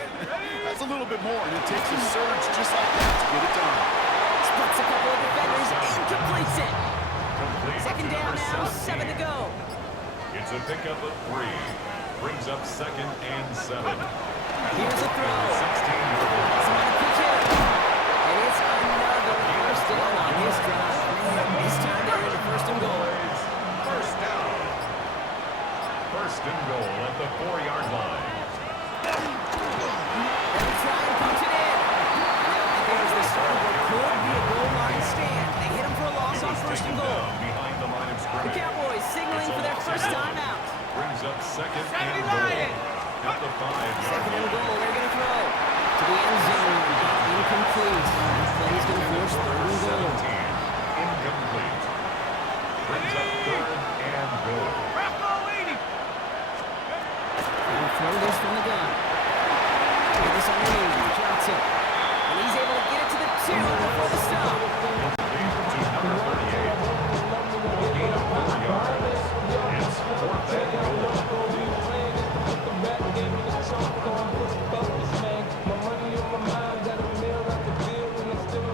That's a little bit more, and it takes a surge just like that to get it done. Splits a couple of defenders and completes it. Complete Second to down number now, 7 to go. It's a pickup of 3. Brings up 2nd and 7. Here's a throw. 16. Somebody pitch it. And it's another first down on his drive. This time they're into 1st and goal. First down. 1st and goal at the 4-yard line. They'll try and punch it in. And there's the start of what could be a goal line stand. They hit him for a loss on 1st and goal. Behind the line of The scrimmage. Cowboys signaling for their first time out. Brings up 2nd and goal at the 5-yard Second and line. goal, they're going to throw to the end zone. Incomplete. That play's going to force 3rd and goal. 17. Incomplete. Brings up 3rd and goal. Bravo 80. And throw this from the gun. Get this underneath. Drops it. And he's able to get it to the 2 before the stop. Complete to number 38. Gain of 4 yards. It's 4th and goal.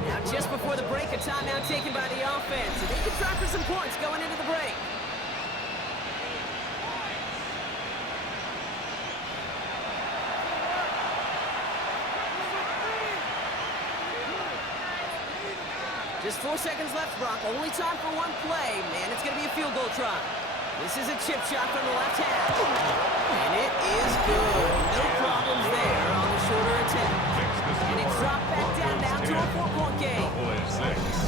Now just before the break, a timeout taken by the offense. And they can try for some points going into the break. Just 4 seconds left, Brock. Only time for one play. Man, it's going to be a field goal try. This is a chip shot from the left half. And it is good. No problems there on the shorter attempt. And it's dropped back down to a 4-point game.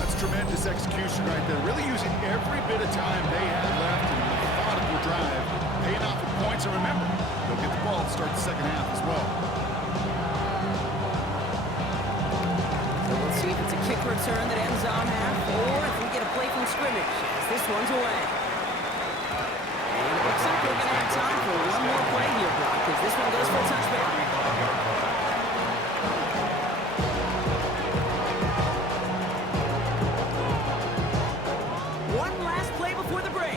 That's tremendous execution right there. Really using every bit of time they had left in a methodical drive. Paying off with points. And remember, they'll get the ball to start the second half as well. So we'll see if it's a kick return that ends on half, or if we get a play from scrimmage, as this one's away. And it looks like we're going to have time for one more play here, Brock, because this one goes for a touchdown. One last play before the break.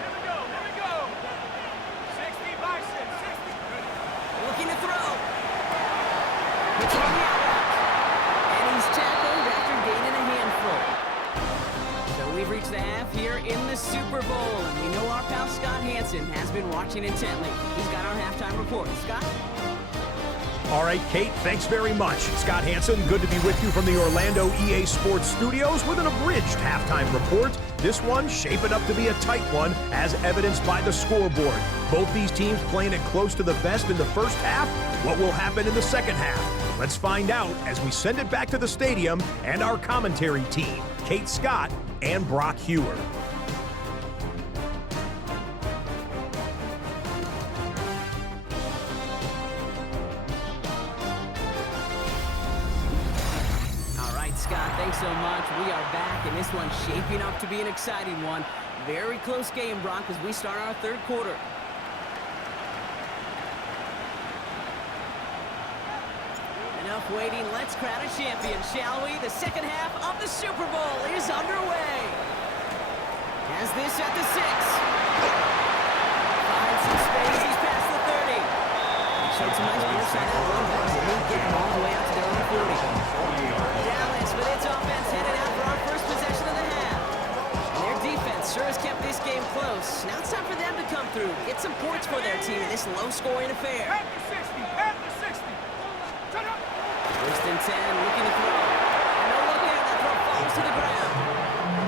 Here we go, here we go. 60 by 6, 60. Looking to throw. It's on the out route. And he's tackled after gaining a handful. So we've reached the half here in the Super Bowl, and we know our pal Scott Hansen has been watching intently. He's got our halftime report. Scott? All right, Kate, thanks very much. Scott Hansen, good to be with you from the Orlando EA Sports Studios with an abridged halftime report. This one shaping up to be a tight one, as evidenced by the scoreboard. Both these teams playing it close to the vest in the first half. What will happen in the second half? Let's find out as we send it back to the stadium and our commentary team, Kate Scott and Brock Hewer. Scott, thanks so much. We are back, and this one's shaping up to be an exciting one. Very close game, Brock, as we start our third quarter. Enough waiting. Let's crown a champion, shall we? The second half of the Super Bowl is underway. Has this at the 6. Finds some space. He's past the 30. Showed some nice burst on that one, but didn't get him all the way out to their own 40. Dallas with its offense headed out for our first possession of the half. And their defense sure has kept this game close. Now it's time for them to come through, get some points for their team in this low-scoring affair. At the 60, at the 60. Shut up. First and 10, looking to throw. And no look there, that throw falls to the ground.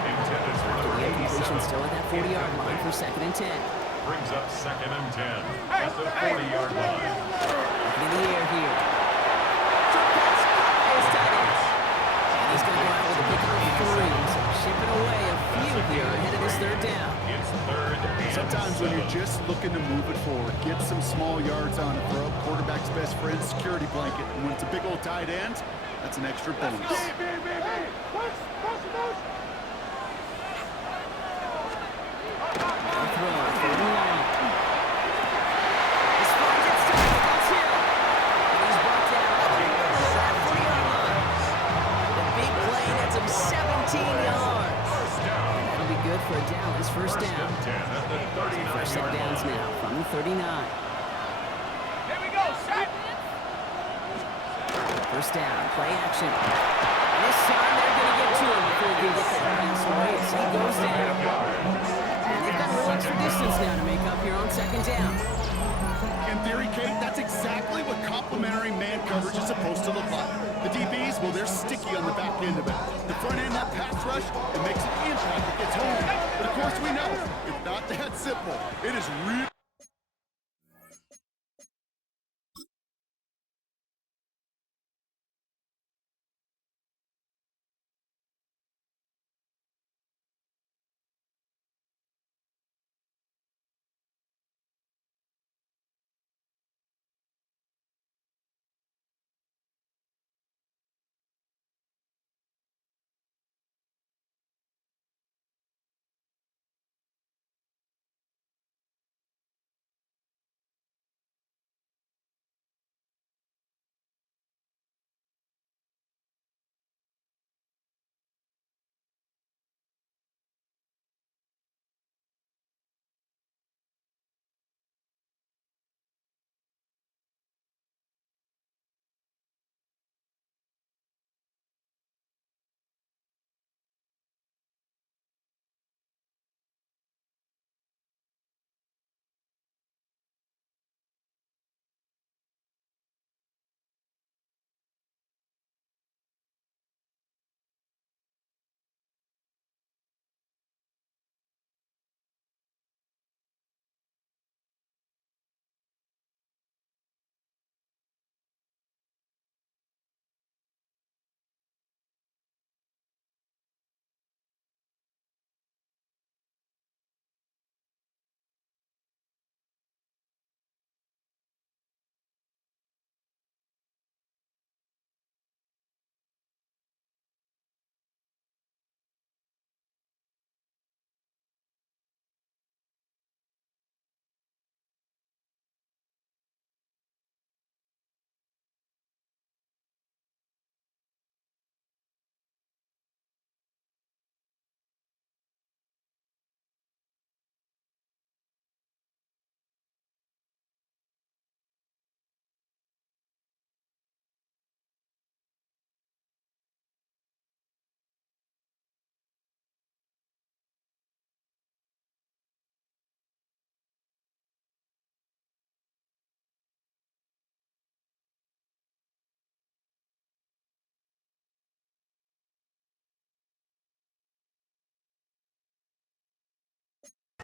The incompletion still at that 40-yard line for second and 10. Brings up second and 10 at the 40-yard line. Looking in the air here. Short pass, caught by his tight ends. And he's going to go out with a pick of 3. So shipping away a few here ahead of this third down. It's third and Sometimes when you're just looking to move it forward, get some small yards on a throw, quarterback's best friend, security blanket. And when it's a big old tight end, that's an extra bonus. For a Dallas first down. First set downs now from the 39. Here we go, set. First down, play action. And this time they're going to get to him before he can get that pass away as he goes down. And they've got a little extra distance now to make up here on second down. In theory, Kate, that's exactly what complementary man coverage is supposed to look like. The DBs, well, they're sticky on the back end of it. The front end, that pass rush, it makes an impact that gets home. But of course, we know it's not that simple. It is real.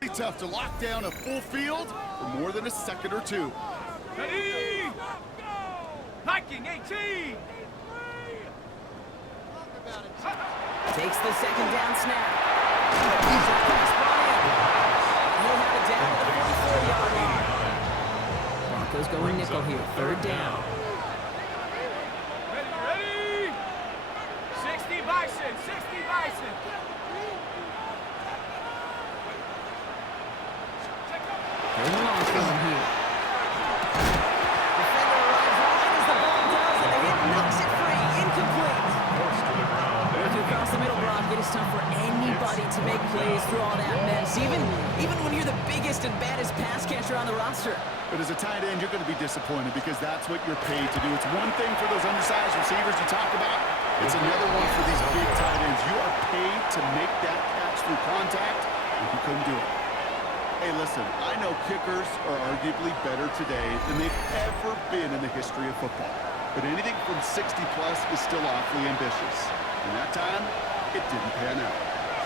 Tough to lock down a full field for more than a second or two. Ready? Hiking 18. Takes the second down snap. Pass brought in. He'll have it down to the 44-yard line. Broncos going nickel here. Third down. Ready? 60 Bison. 60 Bison. Third and long for him here. Defender arrives right as the ball does, and the hit knocks it free. Incomplete. Working across the middle, Brock. It is tough for anybody to make plays through all that mess, even when you're the biggest and baddest pass catcher on the roster. But as a tight end, you're going to be disappointed because that's what you're paid to do. It's one thing for those undersized receivers you talk about. It's another one for these big tight ends. You are paid to make that catch through contact, and you couldn't do it. Hey, listen, I know kickers are arguably better today than they've ever been in the history of football. But anything from 60-plus is still awfully ambitious. And that time, it didn't pan out.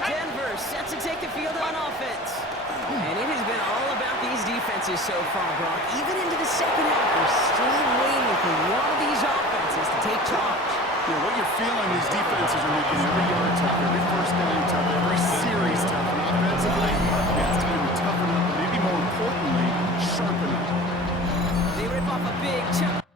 Denver set to take the field on offense. And it has been all about these defenses so far, Brock. Even into the second half, we're still waiting for one of these offenses to take charge. Yeah, what you're feeling, these defenses are making every yard tough, every first down tough, every series tough. And offensively, yeah, it's time to toughen up, and maybe more importantly, sharpen up. They rip off a big chunk.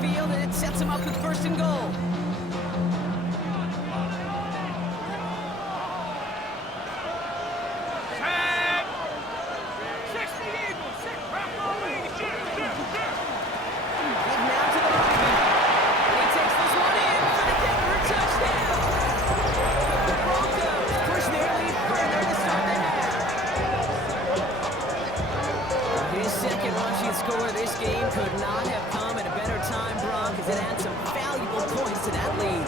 Field, and it sets him up with first and goal. Set. 60 Eagles. 6 Bravo. Big now to the right. And he takes this one in for the Denver touchdown. The Broncos push their lead further to start the half. His second rushing score this game could not have come at a better time, Brock, as it adds some valuable points to that lead.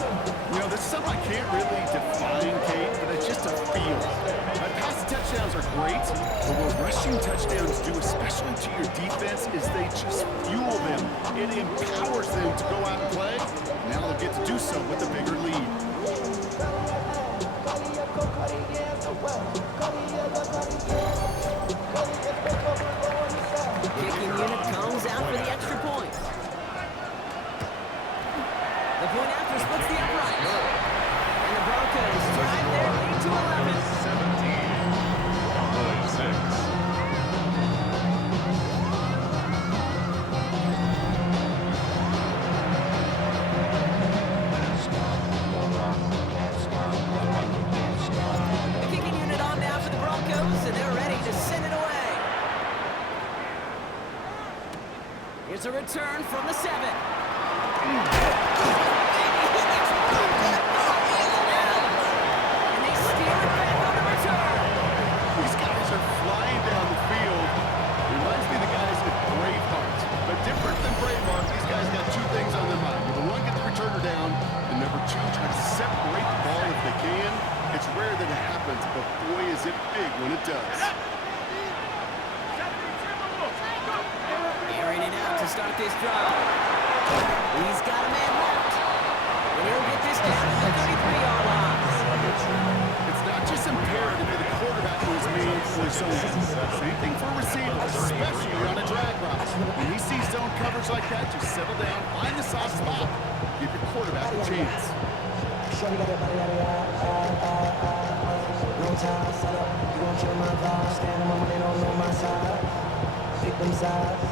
You know, this is something I can't really define, Kate, but it's just a feel. Passing touchdowns are great, but what rushing touchdowns do, especially to your defense, is they just fuel them. It empowers them to go out and play. Now they'll get to do so with a bigger lead. Kicking unit comes out for the extra point. The point after splits the uprights. And the Broncos drive their lead to 11. 17, Broncos 6. The kicking unit on now for the Broncos, and they're ready to send it away. Here's a return from the 7. And they steal it back on the return. These guys are flying down the field. Reminds me of the guys at Braveheart. But different than Braveheart, these guys got two things on their mind. Number one, get the returner down. And number two, try to separate the ball if they can. It's rare that it happens, but boy, is it big when it does. Airing it out to start this drive. He's got a man left. And he'll get this down to the 33-yard line. especially on a drag route. When he sees zone coverage like that, just settle down, find the soft spot, give your quarterback a chance. No time, set up, you gon' chill my vibe. Stand on my money, don't know my side. Pick them sides,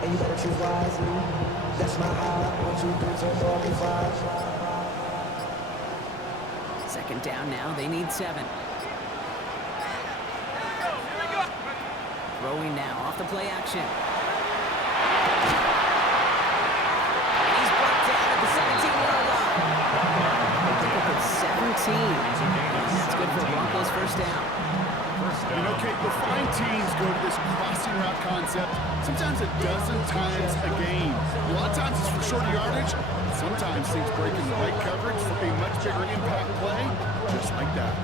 and you better choose wisely. That's my high. 1, 2, 3, turn 4, 5. Second down now, they need 7. Throwing now, off the play action. He's brought down at the 17-yard line. They pick up at 17. That's good for Broncos first down. You know, Kate, you'll find teams go to this crossing route concept sometimes a dozen times a game. A lot of times it's for shorter yardage. Sometimes things break in the right coverage for a much bigger impact play, just like that.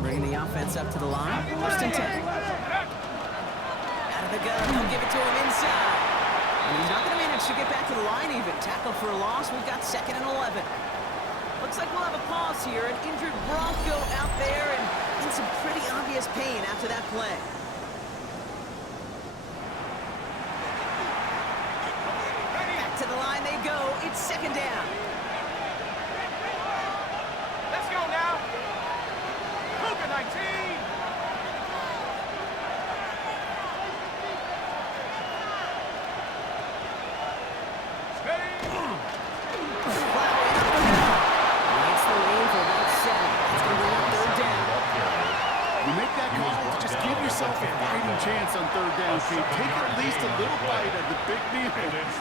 Bringing the offense up to the line. First and 10. Out of the gun. They'll give it to him inside. And he's not going to manage to get back to the line even. Tackle for a loss. We've got 2nd and 11. Looks like we'll have a pause here. An injured Bronco out there and in some pretty obvious pain after that play. Back to the line they go. It's 2nd down. Let's go now. Cougar 19. Chance on 3rd down, Pete. Take at least a little bite of the big meal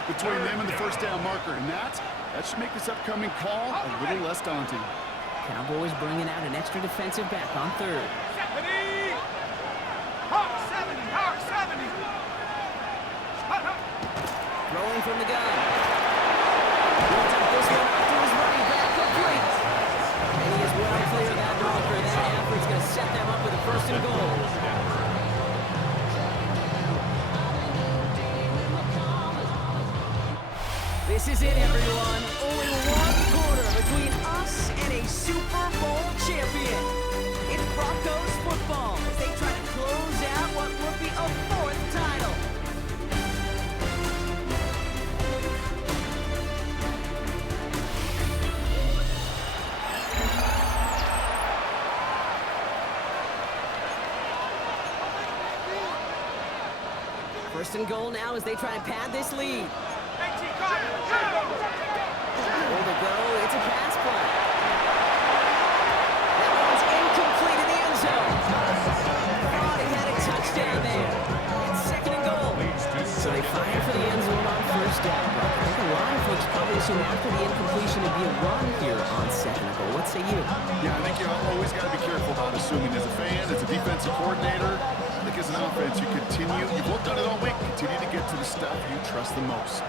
between them and the first down marker, and that should make this upcoming call a little less daunting. Cowboys bringing out an extra defensive back on 3rd. 70! Hawk 70! Hawk 70! Throw This is it, everyone. Only one quarter between us and a Super Bowl champion. It's Broncos football as they try to close out what would be a fourth title. First and goal now as they try to pad this lead. Hold it go, it's a pass play. That one's incomplete in the end zone. Thought he had a touchdown there. It's second and goal. So they fire for the end zone on first down. I think a lot of folks probably assume after the incompletion it'd be a run here on second and goal. What say you? Yeah, I think you always got to be careful about assuming as a fan, as a defensive coordinator. I think as an offense, you continue, you've worked on it all week, continue to get to the stuff you trust the most.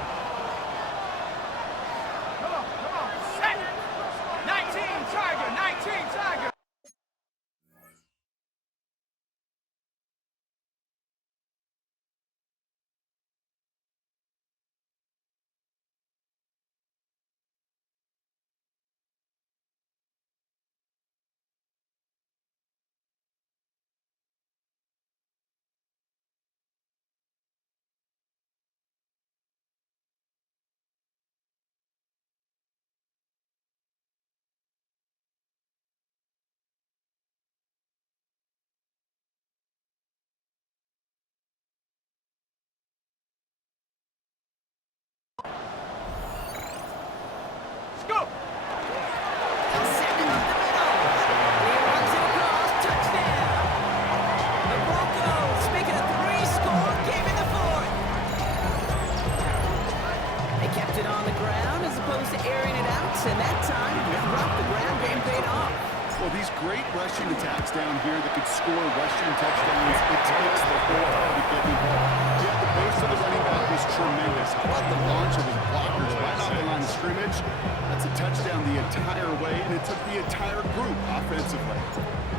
And that time, they dropped the ground game paid off. Well, these great rushing attacks down here that could score rushing touchdowns, it takes the whole time to get involved. Yeah, the base of the running back was tremendous. How about the launch of his blockers right off the line of scrimmage? That's a touchdown the entire way, and it took the entire group offensively.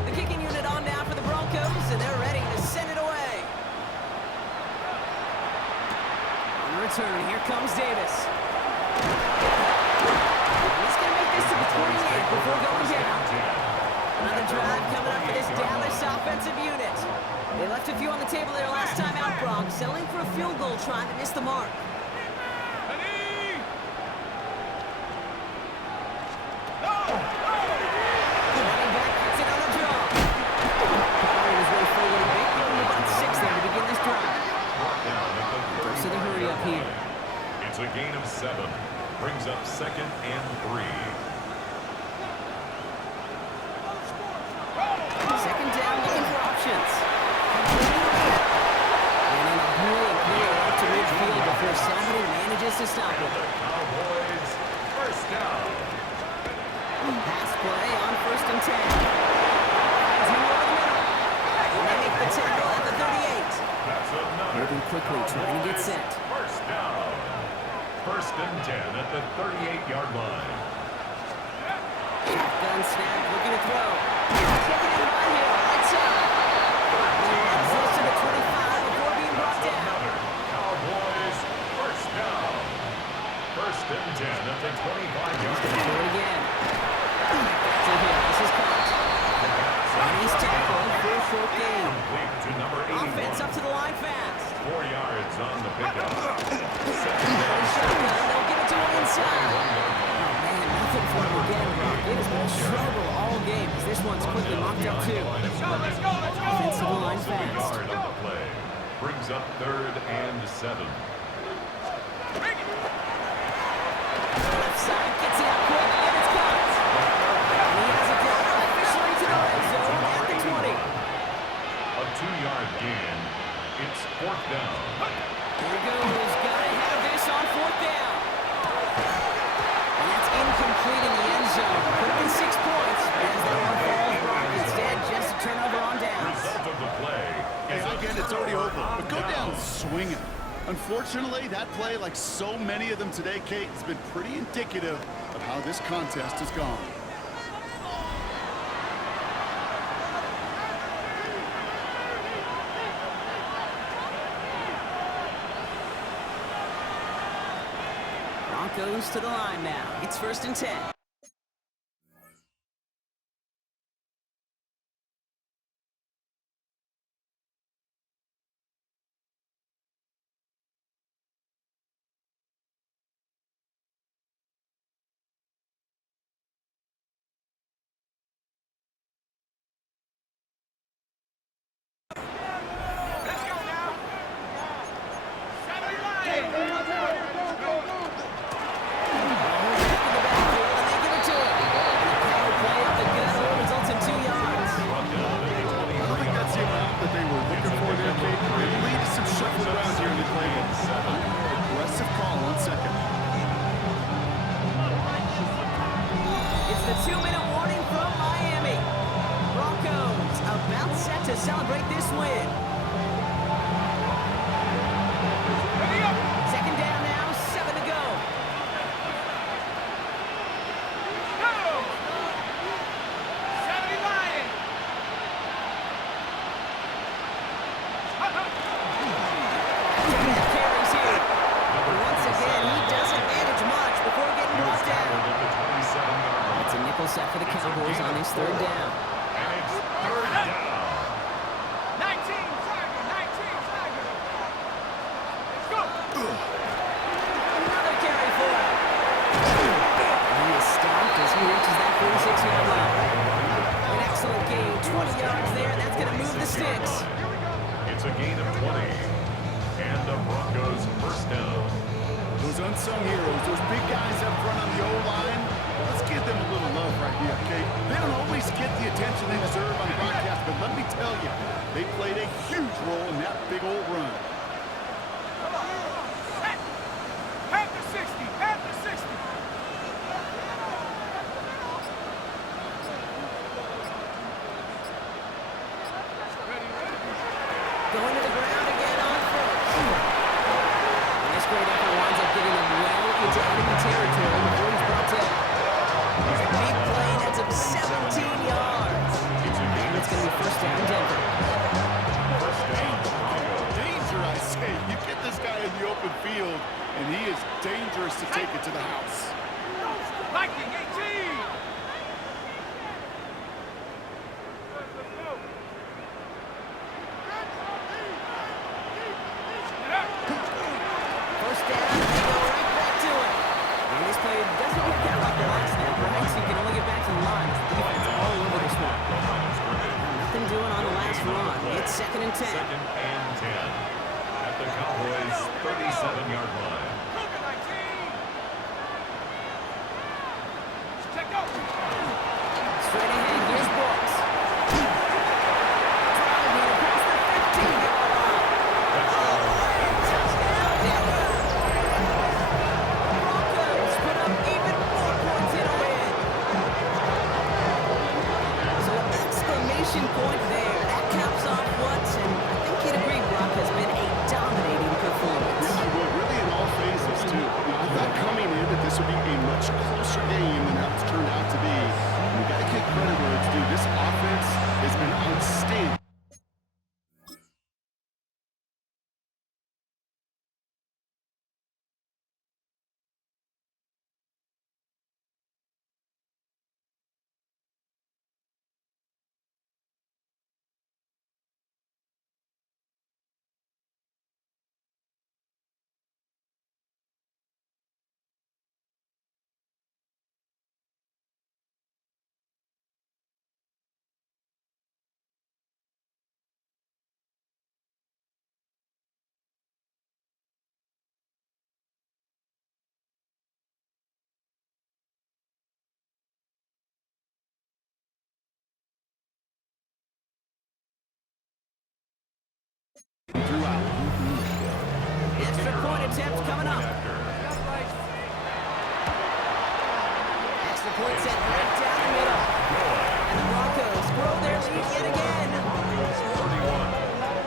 The kicking unit on now for the Broncos, and they're ready to send it away. On return, here comes Davis. Before going down. Another drive coming up for this Dallas offensive unit. They left a few on the table there last time out, Bronx, settling for a field goal, trying to miss the mark. Running back gets it on the draw. Carrying his way forward a bit, giving him about 6 there to begin this drive. First of the hurry up here. It's a gain of 7. Brings up 2nd and 3. Second down, looking for options. And in a brilliant play out to midfield before somebody manages to stop it. Cowboys, first down. Pass play on 1st and 10. Two over the middle. And they make the tackle at the 38. That's another. Moving quickly, trying to get set. First down. 1st and 10 at the 38-yard line. Shotgun snap, looking to throw. Taking it right here, right side. Runs this to the 25 before being brought down. Cowboys, first down. 1st and 10 at the 25-yard line. Do it again. So here, this is caught. And he's tackled for a short gain. To number 81. Offense up to the line fast. 4 yards on the pickup. Shotgun, they'll give it to him inside. Oh man, nothing for him again, Brock. It has been a struggle all game as this one's quickly mocked up too. Offense to the line fast. Yard on the play. Brings up 3rd and 7. Left side gets it out quick and it's caught. And he has it down officially to the red zone at the 20. A 2-yard gain. It's 4th down. Here he goes. Gotta have this on 4th down. And that's incomplete in the end zone. Could have been 6 points as that one falls wrong. Instead, just a turnover on downs. Result of the play. Hey, again, it's already over, but go down swinging. Unfortunately, that play, like so many of them today, Kate, has been pretty indicative of how this contest has gone. Broncos to the line now. It's 1st and 10. It's the 2-minute warning from Miami. Broncos about set to celebrate this win. Second down now, 7 to go. Carries here. Once again, he doesn't manage much before getting brought down. It's a nickel set for the Cowboys on this 3rd down. And it's 3rd down. 19, Tiger, 19, Tiger. Let's go. Another carry for him. He is stopped as he reaches that 46-yard line. An excellent gain, 20 yards there, and that's going to move the sticks. It's a gain of 20. And the Broncos 1st down. Those unsung heroes, those big guys up front on the O-line, let's give them a little love right here, okay? They don't always get the attention they deserve on the broadcast, but let me tell you, they played a huge role in that big old run. Half the 60, half the 60. Going to the ground again on 4th. This great effort winds up getting him well into enemy territory before he's brought down. Big play, that's him 17 yards. And it's going to be 1st down Denver. Danger, I say. You get this guy in the open field, and he is dangerous to take it to the house. Viking 18. First down, they go right back to it. And this play doesn't work out like the last snap, right? So you can only get back to the line. The defense all over this one. Nothing doing on the last run. It's 2nd and 10. 2nd and 10. At the Cowboys' 37-yard line. Cougar 19. Check out. Straight ahead, here's Brooks. Driving across the 15-yard line. Touchdown, Denver. Broncos put up even more points in a win. So an exclamation point there. That caps off what, and I think you'd agree, Brock, has been a dominating performance. Yes, you would, really in all phases, too. I thought coming in that this would be a much closer game than how it's turned out to be. You got to give credit where it's due. This offense has been outstanding. Throughout. Extra point attempt coming up. Extra point set right down the middle. And the Broncos grow their lead yet again. Broncos 31.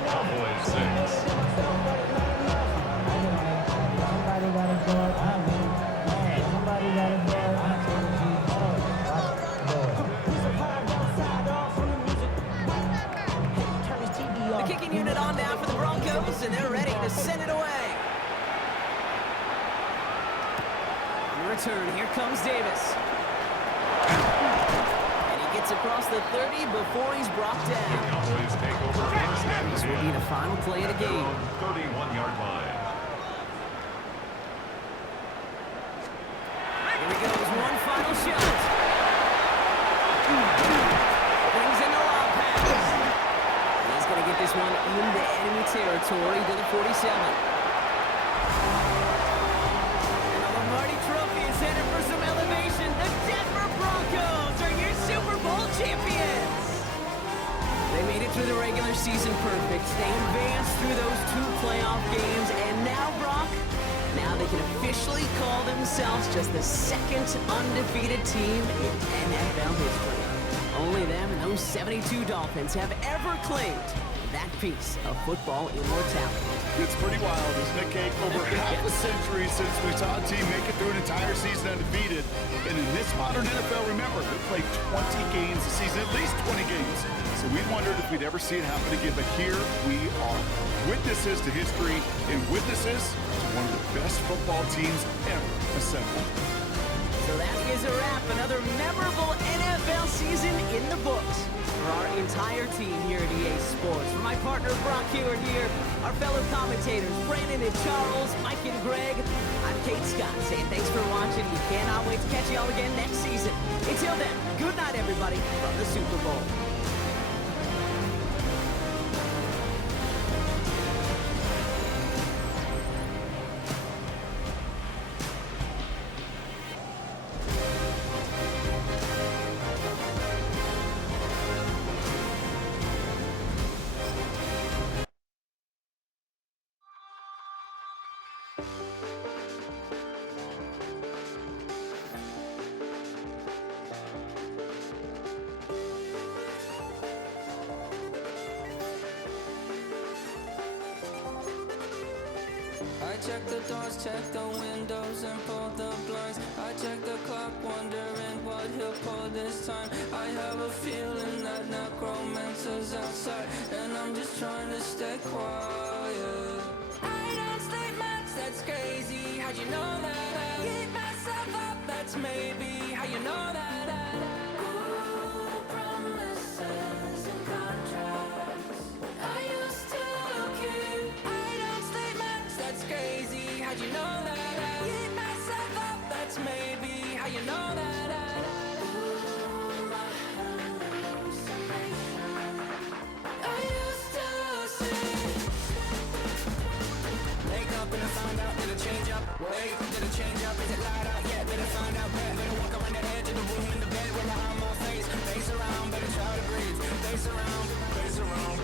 Cowboys 6. Somebody got a board. Somebody got a board. The kicking unit on now for the Broncos, and they're ready to send it away. return. Here comes Davis. And he gets across the 30 before he's brought down. Cowboys take over instead. This will be the final play of the game. 31-yard line. Here he goes, one final shot. Brings in the long pass. He's going to get this one into enemy territory to the 47. And the Lombardi Trophy is headed for some elevation. The Denver Broncos are your Super Bowl champions. They made it through the regular season perfect. They advanced through those 2 playoff games. And now, Brock, now they can officially call themselves just the second undefeated team in NFL history. Only them and those 72 Dolphins have ever claimed that piece of football immortality. It's pretty wild, isn't it, Cake? Over half a century since we saw a team make it through an entire season undefeated. And in this modern NFL, remember, they play 20 games a season, at least 20 games. So we wondered if we'd ever see it happen again, but here we are. Witnesses to history and witnesses to one of the best football teams ever assembled. So that is a wrap. Another memorable NFL season in the books for our entire team here at EA Sports. For my partner Brock Hewitt here, our fellow commentators Brandon and Charles, Mike and Greg, I'm Kate Scott saying thanks for watching. We cannot wait to catch you all again next season. Until then, good night everybody from the Super Bowl. I check the doors, check the windows, and pull the blinds. I check the clock, wondering what he'll pull this time. I have a feeling that necromancer's outside, and I'm just trying to stay quiet. I don't sleep much, that's crazy. How'd you know that? I keep myself up, that's maybe how you know that. Ooh, promises and contracts I used to keep. I don't sleep much, that's crazy. How'd you know that? I keep myself up, that's maybe how you know that. Ooh, my hallucination I used to see. Wake up and I found out, did it change up? Wait, did it change up? Is it light out yet? Better find out, better walk around the edge of the room in the bed where I'm on face. Face around, better try to breathe. Face around, face around.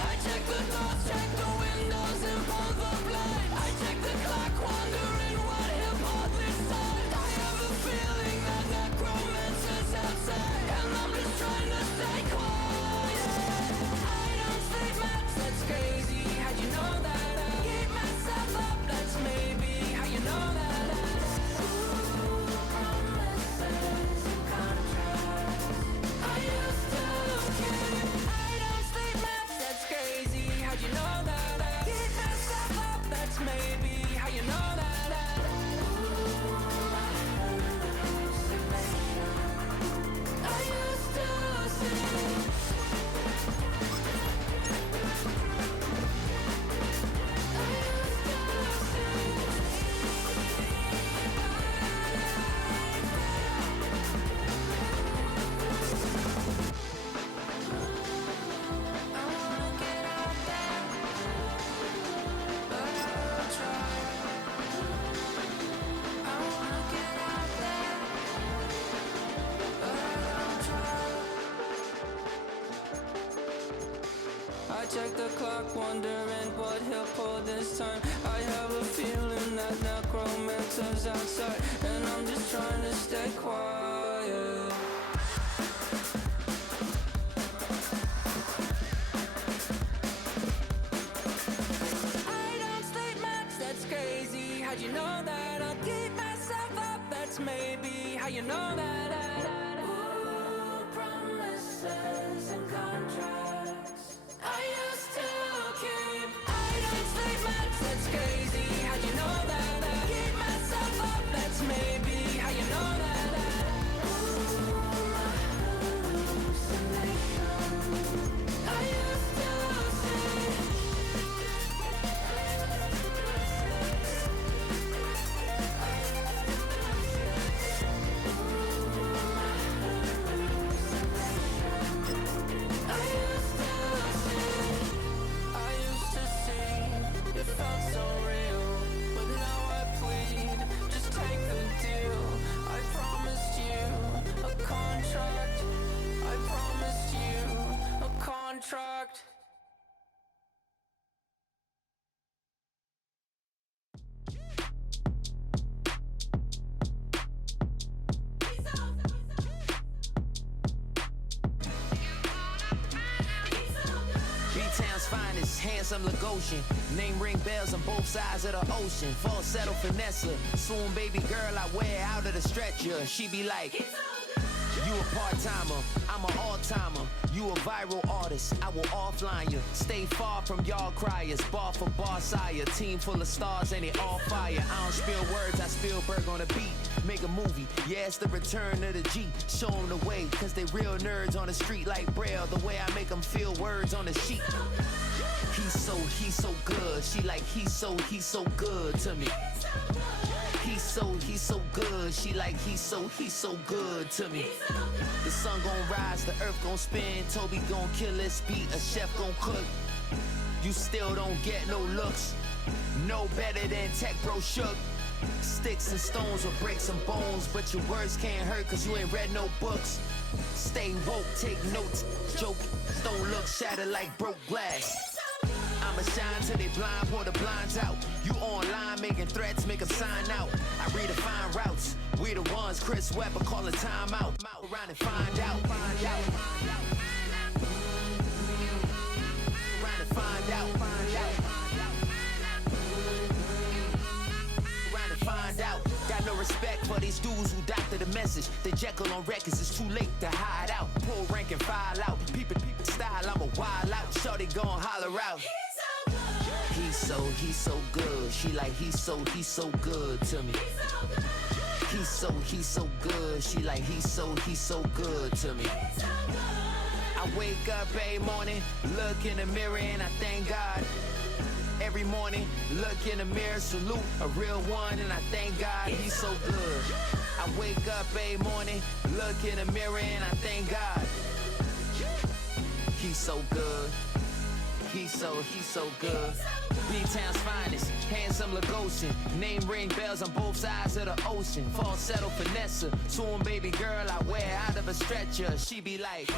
I check the doors, check the windows and pull the blind. I check the clock, wondering what he'll pull this time. I have a feeling that necromancer's outside, and I'm just trying to stay quiet. I don't sleep much, that's crazy. How'd you know that? I keep myself up, that's maybe how you know that. Ooh, promises and contracts I used to keep. I don't sleep much, that's crazy. How'd you know that? I keep myself up, that's maybe how you know that. Ooh, my hallucination I used to see. I check the clock, wondering what he'll pull this time. I have a feeling that necromancer's outside, and I'm just trying to stay quiet. I don't sleep much, that's crazy. How'd you know that? I'll keep myself up, that's maybe how you know that. Ooh, promises and contracts I used to keep. I don't sleep much, that's crazy. How'd you know that? I keep myself up, that's finest, handsome Lagosian. Name ring bells on both sides of the ocean. Falsetto finesse, swoon baby girl I wear out of the stretcher. She be like, you a part-timer, I'm an all-timer. You a viral artist, I will offline you. Stay far from y'all criers, bar for bar sire. Team full of stars and they all fire. I don't spill words, I spill Berg on the beat. Make a movie, yeah, it's the return of the G. Show them the way, cause they real nerds on the street like Braille. The way I make them feel words on the sheet. He's so good. She like, he's so good to me. He's so good. She like, he's so good to me. The sun gon' rise, the earth gon' spin. Toby gon' kill this beat, a chef gon' cook. You still don't get no looks. No better than Tech Bro Shook. Sticks and stones will break some bones, but your words can't hurt cause you ain't read no books. Stay woke, take notes, joke. Don't look shattered like broke glass. I'ma shine till they blind, pour the blinds out. You online making threats, make them sign out. I redefine routes. We the ones Chris Webber calling time out. Around and find out. Around and find out. Around and find out. Got no respect for these dudes who doctor the message. The Jekyll on records, it's too late to hide out. Pull rank and file out. Peep style, I'm a wild out. Shorty gon' holler out. He's so good. She like, he's so good to me. He's so good. She like, he's so good to me. I wake up every morning, look in the mirror and I thank God. Every morning, look in the mirror, salute a real one and I thank God he's so good. I wake up every morning, look in the mirror and I thank God. He's so good. He's so good. B-Town's finest, handsome Lagosian. Name ring bells on both sides of the ocean. Falsetto finesse, swoon baby girl I wear out of a stretcher. She be like,